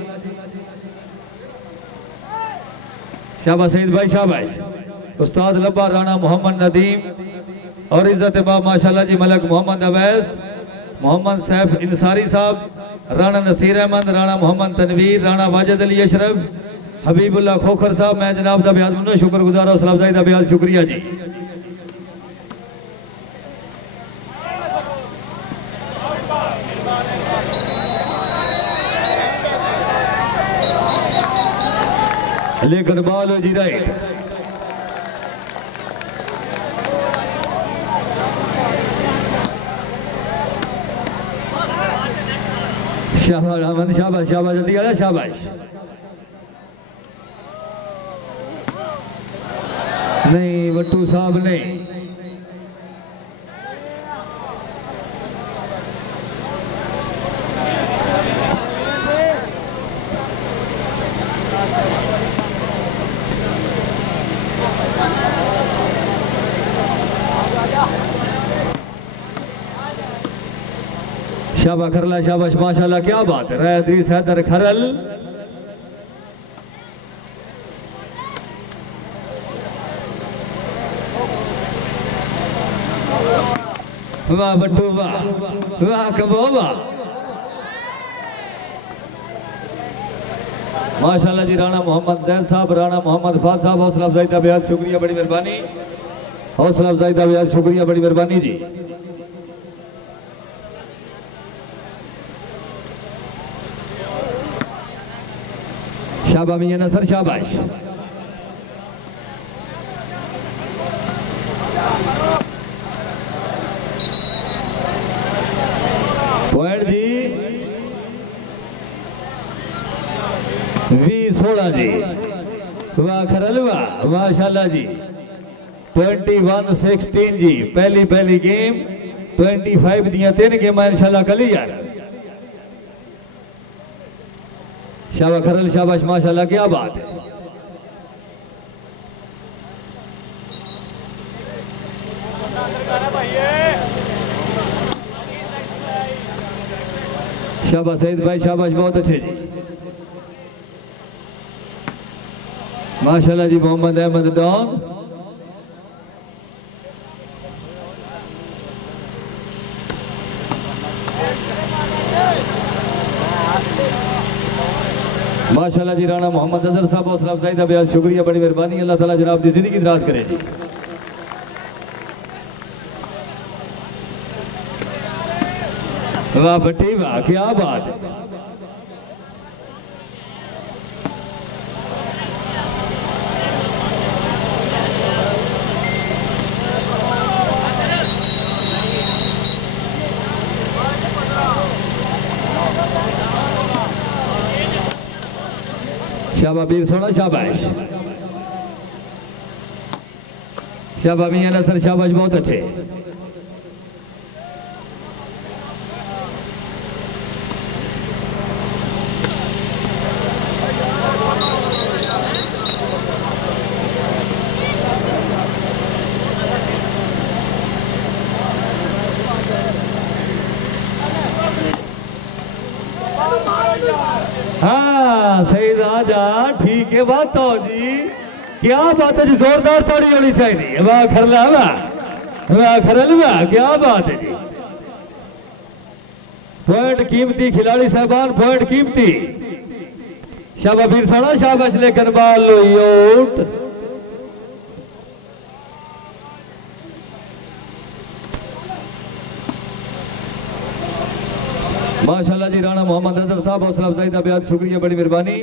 शाबाश सईद भाई शाबाश उस्ताद लब्बा राणा मोहम्मद नदीम और इज्जत बाब माशाल्लाह जी मलक मोहम्मद अवैस मोहम्मद सैफ इंसारी साहब राणा नसीर अहमद राणा मोहम्मद तनवीर राणा वाजिद अली अशरफ हबीबुल्लाह खोखर साहब मैं जनाब का बेहद मुन्ना शुक्रगुजार हौसला अफजाई का बेहद शुक्रिया जी लेकिन बाल जी राइट शाबाश अहमद शाबाश शाबाश जल्दी आया शाबाश नहीं वट्टू साहब नहीं शाबाश खरला शाबाश माशाल्लाह क्या बात है रईस हैदर खरल वाह बट्टू वाह वाह कबो वाह माशाल्लाह जी राणा मोहम्मद जैन साहब राणा मोहम्मद फाद साहब हौसला अफजाई का बेहद शुक्रिया बड़ी मेहरबानी हौसला अफजाई का बेहद शुक्रिया बड़ी मेहरबानी जी शाबाश मियां नसर शाबाश पॉइंट जी 20-16 जी वाह खरल वाह माशाल्लाह जी 21-16 जी पहली गेम 25 दियां 3 गेम इंशाल्लाह कल यार शाबाश खरल शाबाश माशाल्लाह क्या बात है शाबाश सईद भाई शाबाश बहुत अच्छे जी माशाल्लाह जी मोहम्मद अहमद डॉन माशाल्लाह जी राणा मोहम्मद अजहर साहब हौसला अफजाई का बेहद शुक्रिया बड़ी मेहरबानी अल्लाह ताला जनाब की जिंदगी दराज करे जी। वाह भट्टी वाह क्या बात है। शाबाश वीर सोना शाबाश शाबाश मियां नसर शाबाश बहुत अच्छे। हाँ सईद आजा ठीक है बात हो जी क्या बात है जी जोरदार ताड़ी होनी चाहिए। वाह खरला वाह खरल वाह क्या बात है जी। पॉइंट कीमती खिलाड़ी साहबान पॉइंट कीमती शाबाश वीर सोना शाबाश लेकर बाल लो योट माशाल्लाह जी राणा मोहम्मद अजहर साहब हौसला अफजाई का बेहद शुक्रिया बड़ी मेहरबानी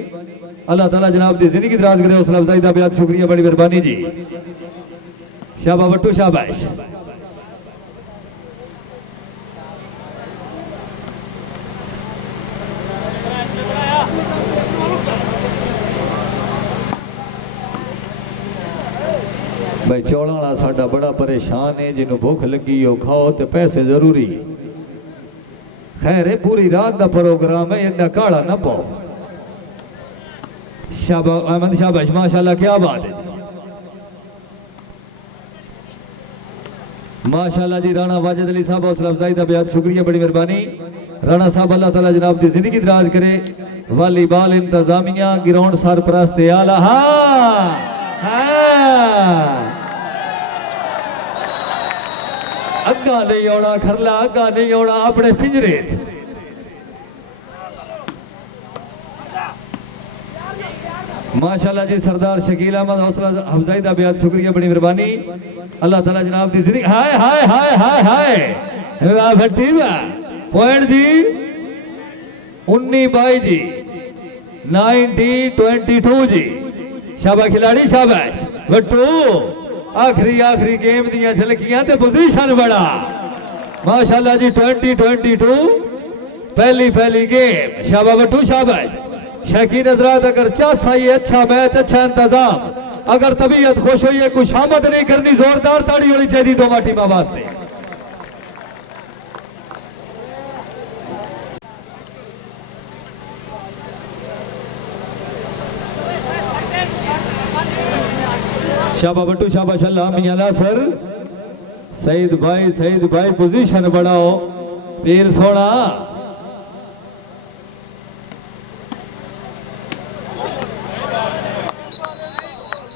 अल्लाह ताला जनाब की जिंदगी दराज करे। हौसला अफजाई का बेहद शुक्रिया बड़ी मेहरबानी जी। शाबाश बट्टू शाबाश भाई चौड़ा वाला साडा बड़ा परेशान है जिन्हों भुख लगी हो खाओ तो पैसे जरूरी खैर है पूरी रात का प्रोग्राम है एडा काला ना पाओ। शाबाश अहमद शाबाश माशाल्लाह क्या बात है माशाल्लाह जी राणा वाजिद अली साहब हौसला अफजाई का बेहद शुक्रिया बड़ी मेहरबानी राणा साहब अल्लाह ताला जनाब की जिंदगी दराज करे। वालीबॉल इंतजामिया ग्राउंड सरपरस्त आला अग्गा नहीं आना खरला अग्गा नहीं आना अपने पिंजरे माशाल्लाह जी सरदार शकील अहमद हौसला अफजाई का बेहद शुक्रिया बड़ी मेहरबानी अल्लाह ताला जनाब की जिंदगी हाय हाय हाय हाय हाय वाह भट्टी वाह पॉइंट जी 19-22 जी 90-22 जी शाबाश खिलाड़ी शाबाश बट्टू आखिरी गेम दियां झलकियां ते पोजीशन बड़ा माशाल्लाह जी 20-22 पहली गेम शाबाश बट्टू शाबाश शकीन हजरात अगर चाह ये अच्छा मैच अच्छा इंतजाम अगर तबीयत खुश हुई है कुछ आमद नहीं करनी जोरदार ताड़ी होनी चाहिए दोनों टीमों वास्ते। शाबा बट्टू शाबाश अल्लाह मियां नासर सईद भाई पोजीशन बढ़ाओ पीर सोना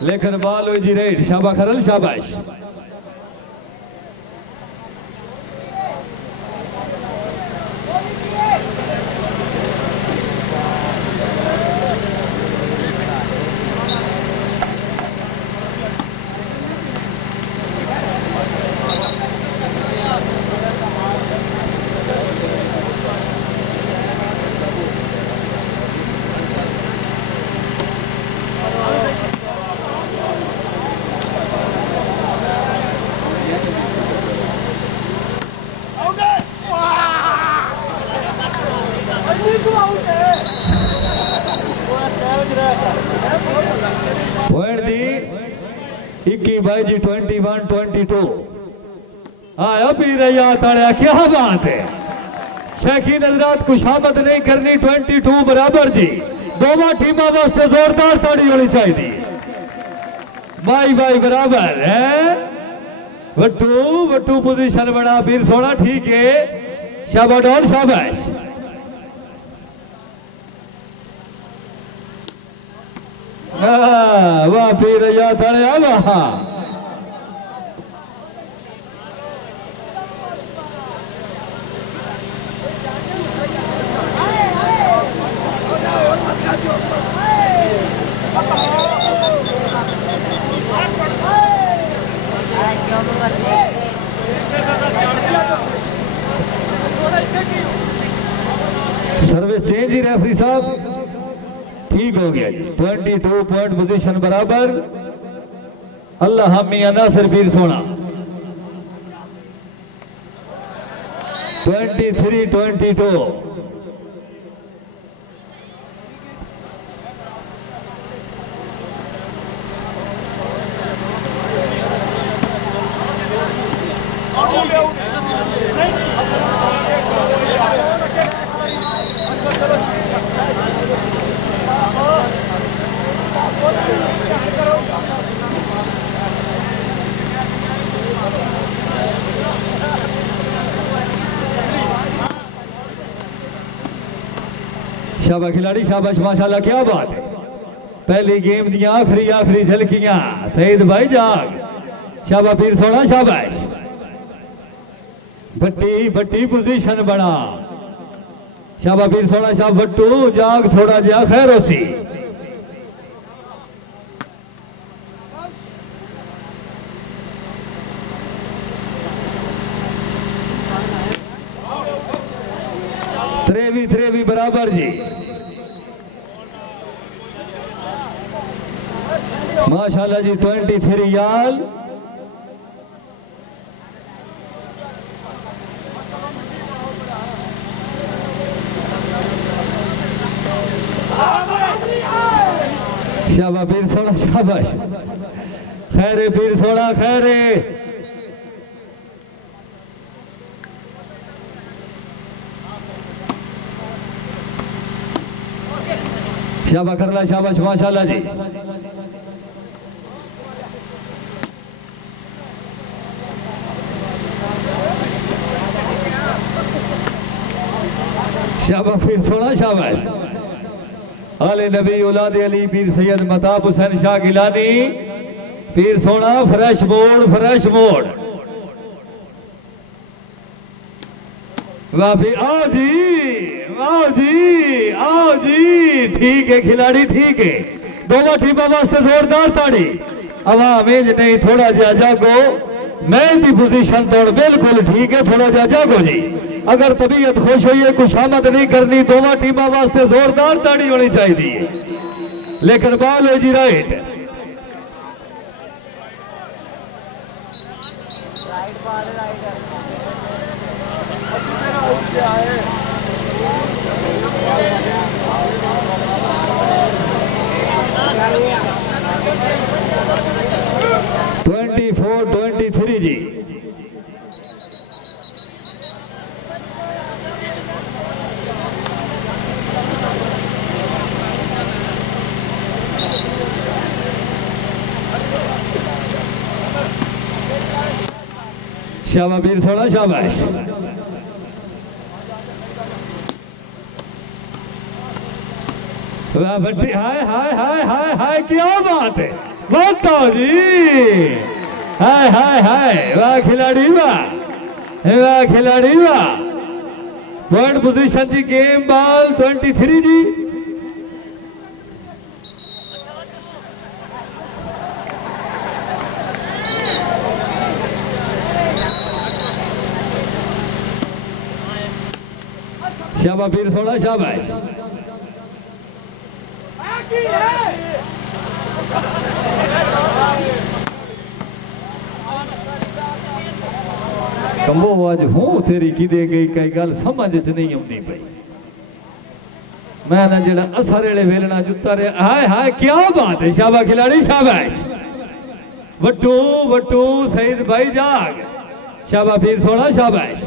लेकर बाल हुई जी रेड शाबा खरल शाबाश पॉइंट दी 21 जी 21-22 आया पी रहा ताड़िया क्या बात है शकीन हजरात खुशामद नहीं करनी 22 बराबर जी दोनों टीमों वास्ते जोरदार ताड़ी होनी चाहिए भाई बराबर है वट्टू पोजीशन बड़ा पीर सोना ठीक है शाबाश डॉन शाबाश वाह पीर या तड़िया वाह सर्विस चेंज ही रेफरी साहब ठीक हो गया। 22 पॉइंट पोजीशन बराबर। अल्लाह मियां नासिर पीर सोना 23-22। शाबाश खिलाड़ी शाबाश माशाल्लाह क्या बात है। पहली गेम दी आखिरी झलकियां सईद भाई जाग शाबाश पीर सोना शाबाश बट्टी पोजीशन बना शाबाश पीर सोना शाह बट्टू जाग थोड़ा जा खैर होसी त्रेवी बराबर जी माशाल्लाह जी 23 याल शाबाश पीर सोना शाबाश खैरे पीर सोना खैरे शाबाश करला शाबाश माशाल्लाह जी शाबाश पीर सोना शाबाश आले नबी औलाद अली पीर सैयद मताब हुसैन शाह गिलानी पीर सोना फ्रेश मोड वाह आओ जी ठीक है खिलाड़ी ठीक है दोनों टीमों वास्ते जोरदार ताड़ी अवाम नहीं थोड़ा जा जागो मैच की पोजीशन तोड़ बिल्कुल ठीक है थोड़ा जा जागो जी अगर तबीयत खुश हुई है खुशामद नहीं करनी दोनों टीमों वास्ते जोरदार ताड़ी होनी चाहिए लेकिन बॉल है जी राइट फोर 23 जी शाबाश पीर सोना शाबाश भट्टी हाय क्या बात है बताओ जी हाय वाह खिलाड़ी वाह खिलाड़ी वाह पॉइंट पोजीशन जी गेम बॉल 23 जी शाबाश पीर सोना शाबाश कंबो आज हूं तेरी किदे गई कई गल समझ च नहीं आती पई मैं ना जेड़ा असर वेले वेलना जुत्ता रे हाय क्या बात है शाबाश खिलाड़ी शाबाश वट्टू सईद भाई जाग शाबाश पीर सोना शाबाश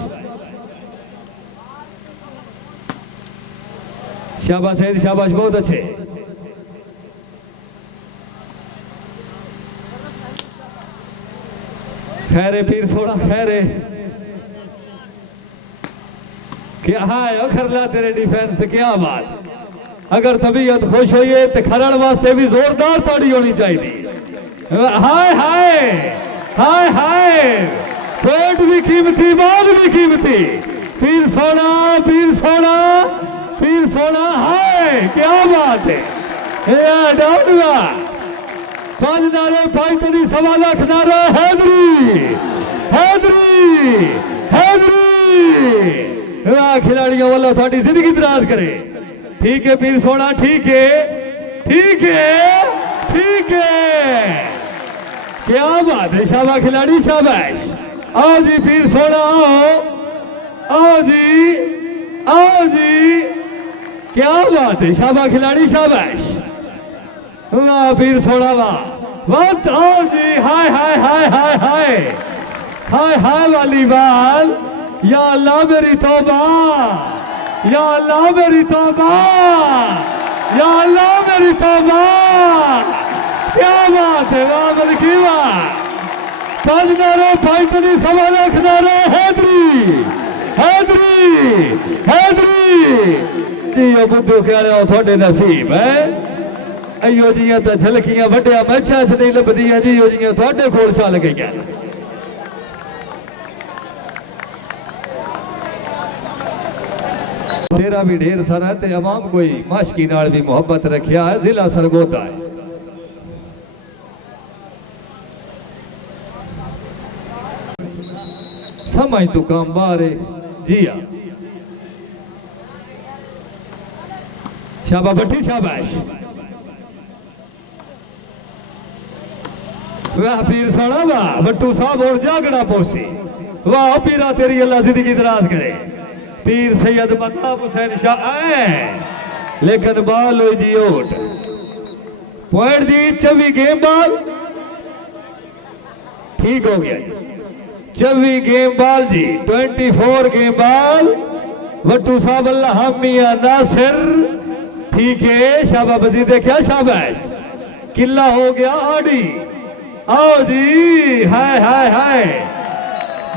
शाबाश सईद शाबाश बहुत अच्छे खैरे पीर सोना खैरे क्या है खरला तेरे डिफेंस क्या बात अगर तबीयत खुश होइए तो खरण वास्ते भी जोरदार ताड़ी होनी चाहिए। हाय हाय हाय हाय, पेट भी कीमती, बाल भी कीमती। पीर सोना, पीर सोना, पीर सोना, हाय क्या बात है। डाउनवा 5 नारे, 5 सवा लाख नारा, हैदरी हैदरी हैदरी। खिलाड़ियों वाला थोड़ी जिंदगी दराज करे। ठीक है पीर सोना, ठीक है ठीक है ठीक है, क्या बात है। शाबाश खिलाड़ी, शाबाश। आओ जी पीर सोना, आओ जी, आओ जी, क्या बात है। शाबाश खिलाड़ी, शाबाश। वाह पीर सोना, वाह वाह। आओ जी, हाय हाय हाय हाय हाय हाय हाय वाली बाल। या अल्लाह मेरी तौबा, या अल्लाह मेरी तौबा, या अल्लाह मेरी तौबा। क्या बात है, वाह बल्कि वाह। 5 नारे, 5 सवा लाख नारे, हैदरी हैदरी हैदरी। जी बुद्धू कह रहे हो थोड़े नसीब है। अयो जियां तो झलकियां वड्डिया मैचा च नहीं लभदियां जी, ओ जियां थोड़े कोल चल गईयां। तेरा भी ढेर सारा ते अवाम कोई माशकी नाल भी मोहब्बत रखिया है। जिला सरगोदा है। समझ तू काम बारे जी। शाबा भट्टी, शाबाश। वाह पीर सोना, वाह बट्टू साहब और जागड़ा पहुंची। वाह पीरा तेरी अल्लाह जिंदगी दराज करे। पीर सैयद महताब हुसैन शाह आए, लेकिन बाल हो जी ओट। पॉइंट दी 24 गेम बाल, ठीक हो गया जी। 24 गेम बाल जी, 24 गेम बाल। वट्टू साहब अल्लाह मियां नासिर, ठीक है। शाबा बजी देखा, शाबाश। किला हो गया आड़ी। आओ जी, हाय हाय हाय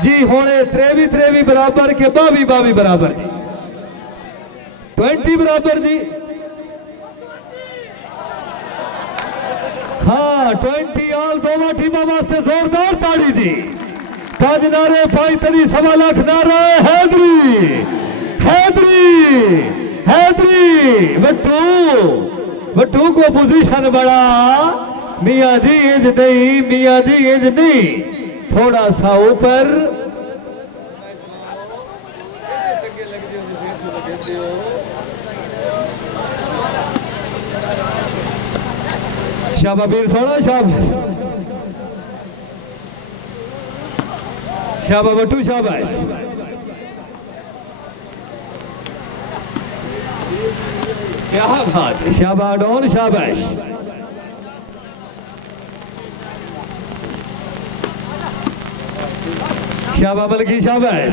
जी। होने 23 बराबर के 22 बराबर जी, 20 बराबर जी। हाँ 20 ऑल दोनों टीमों वास्ते जोरदार ताड़ी जी। 5 नारे, 5 सवा लाख नारा, हैदरी हैदरी हैदरी। वट्टू को पोजीशन बड़ा। मियाँ जी इंज नहीं, मियाँ जी इंज नहीं, थोड़ा सा ऊपर। शाबा पीर सोना, शाबाश। शाबा बट्टू, शाबाश। क्या बात है। शाबा डॉन, शाबाश। शाबा बल्कि, शाबाश।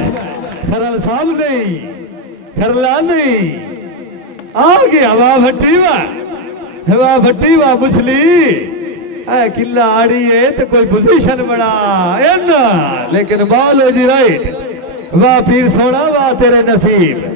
खरल साहब नहीं, खरला नहीं, आ गया। वाह भट्टी, वाह वाह भट्टी, वाह मुछली। किला आड़ी है तो कोई पोजीशन बड़ा है ना, लेकिन बॉल हो जी राइट। वाह पीर सोना, वाह तेरे नसीब।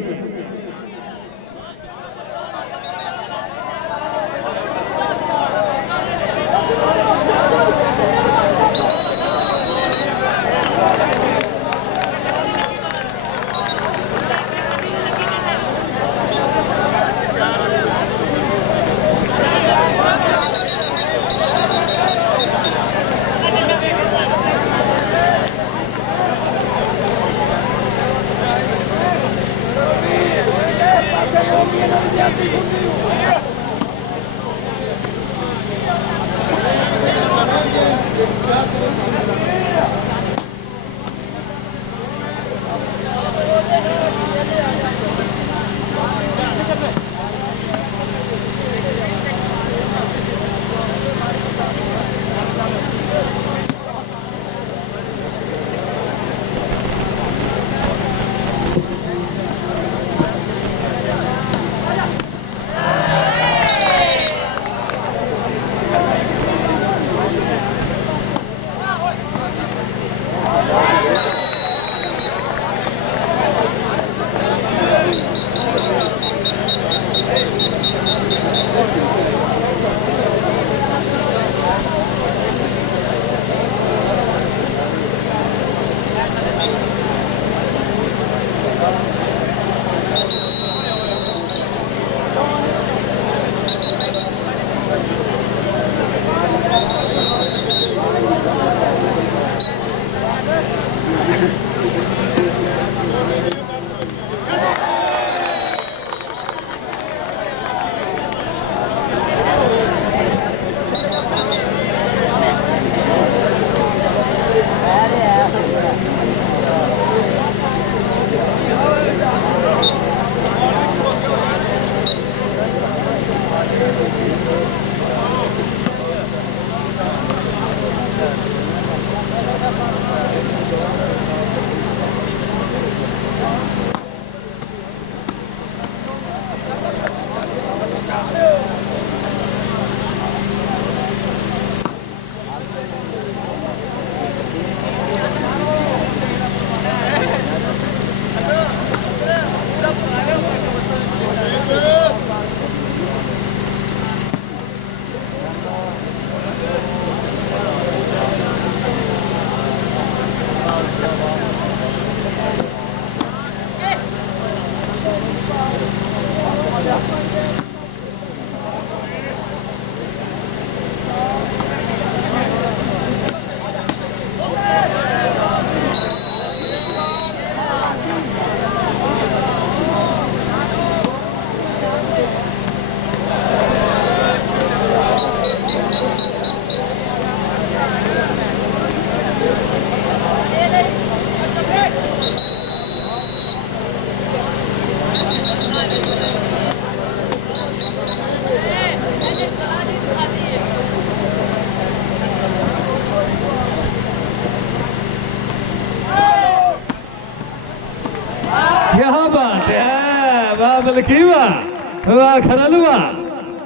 मलकी वाह खरल वाह।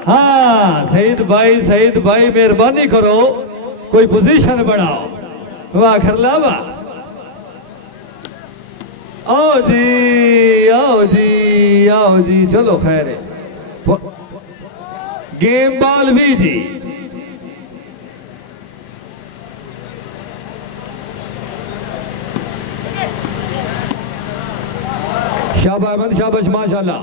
हाँ सईद भाई मेहरबानी करो कोई पोजीशन बनाओ। वाह खरला वाह। आओ जी चलो खैर है। गेम बॉल भी जी शाबाश अहमद शाबाश माशाल्लाह।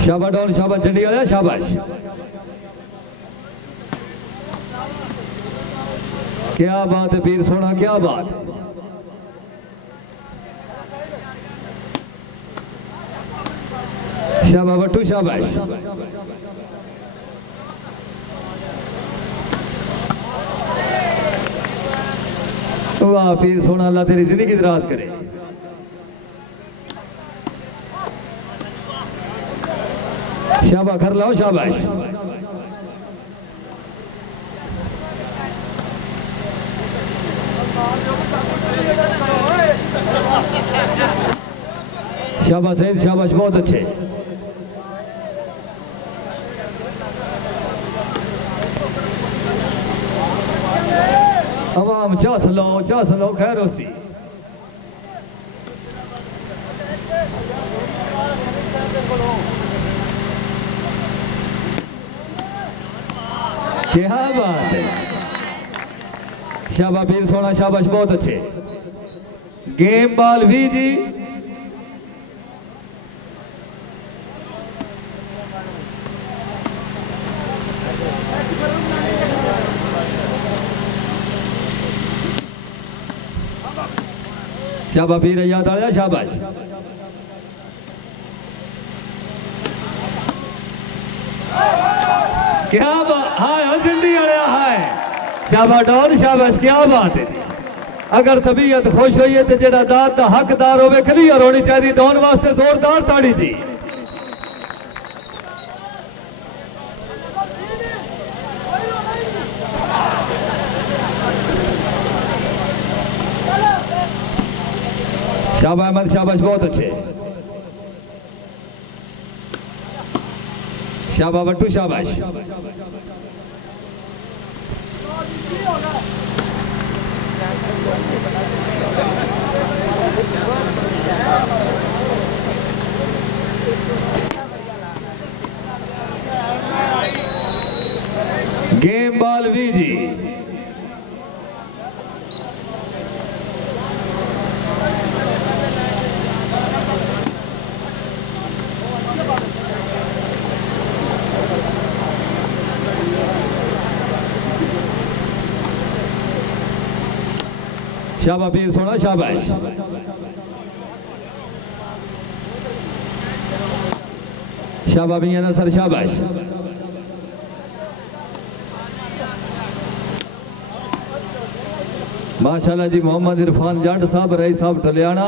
शाबाश डॉन शाबाश चंडी वाला शाबाश। क्या बात है पीर सोना क्या बात है। शाबाश बट्टू शाबाश। वाह पीर सोना अल्लाह तेरी जिंदगी दराज करे। शाबाश कर लाओ शाबाश। शाबाश सईद शाबाश बहुत अच्छे। अवाम चास लो खैर होसी। क्या बात है। शाबाश पीर सोना शाबाश बहुत अच्छे। गेम बॉल भी जी शाबाश पीर याद आया शाबाश। क्या बात हाय झंडी आया हाय। शाबाश डॉन शाबाश क्या बात है। अगर तबीयत खुश हुई है तो जेड़ा दात का हकदार होवे क्लियर होनी चाहिए। डॉन वास्ते जोरदार ताड़ी जी। शाबाश अहमद शाबाश बहुत अच्छे। शाबाश बट्टू शाबाश। गेम बॉल भी जी शाबाश पीर सोना शाबाश। शाबाश मियां नसर शाबाश। माशाल्लाह जी मोहम्मद इरफान जंड साहब रई साहब टलियाना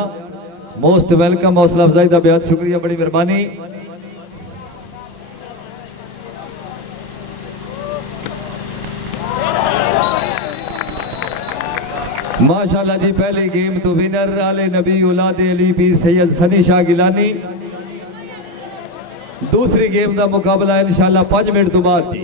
मोस्ट वेलकम। हौसला अफजाई का बेहद शुक्रिया बड़ी मेहरबानी। माशाल्लाह जी पहली गेम तो विनर आले नबी औलाद अली पीर सैयद सनी शाह गिलानी। दूसरी गेम का मुकाबला इंशाल्लाह 5 मिनट तो बाद जी।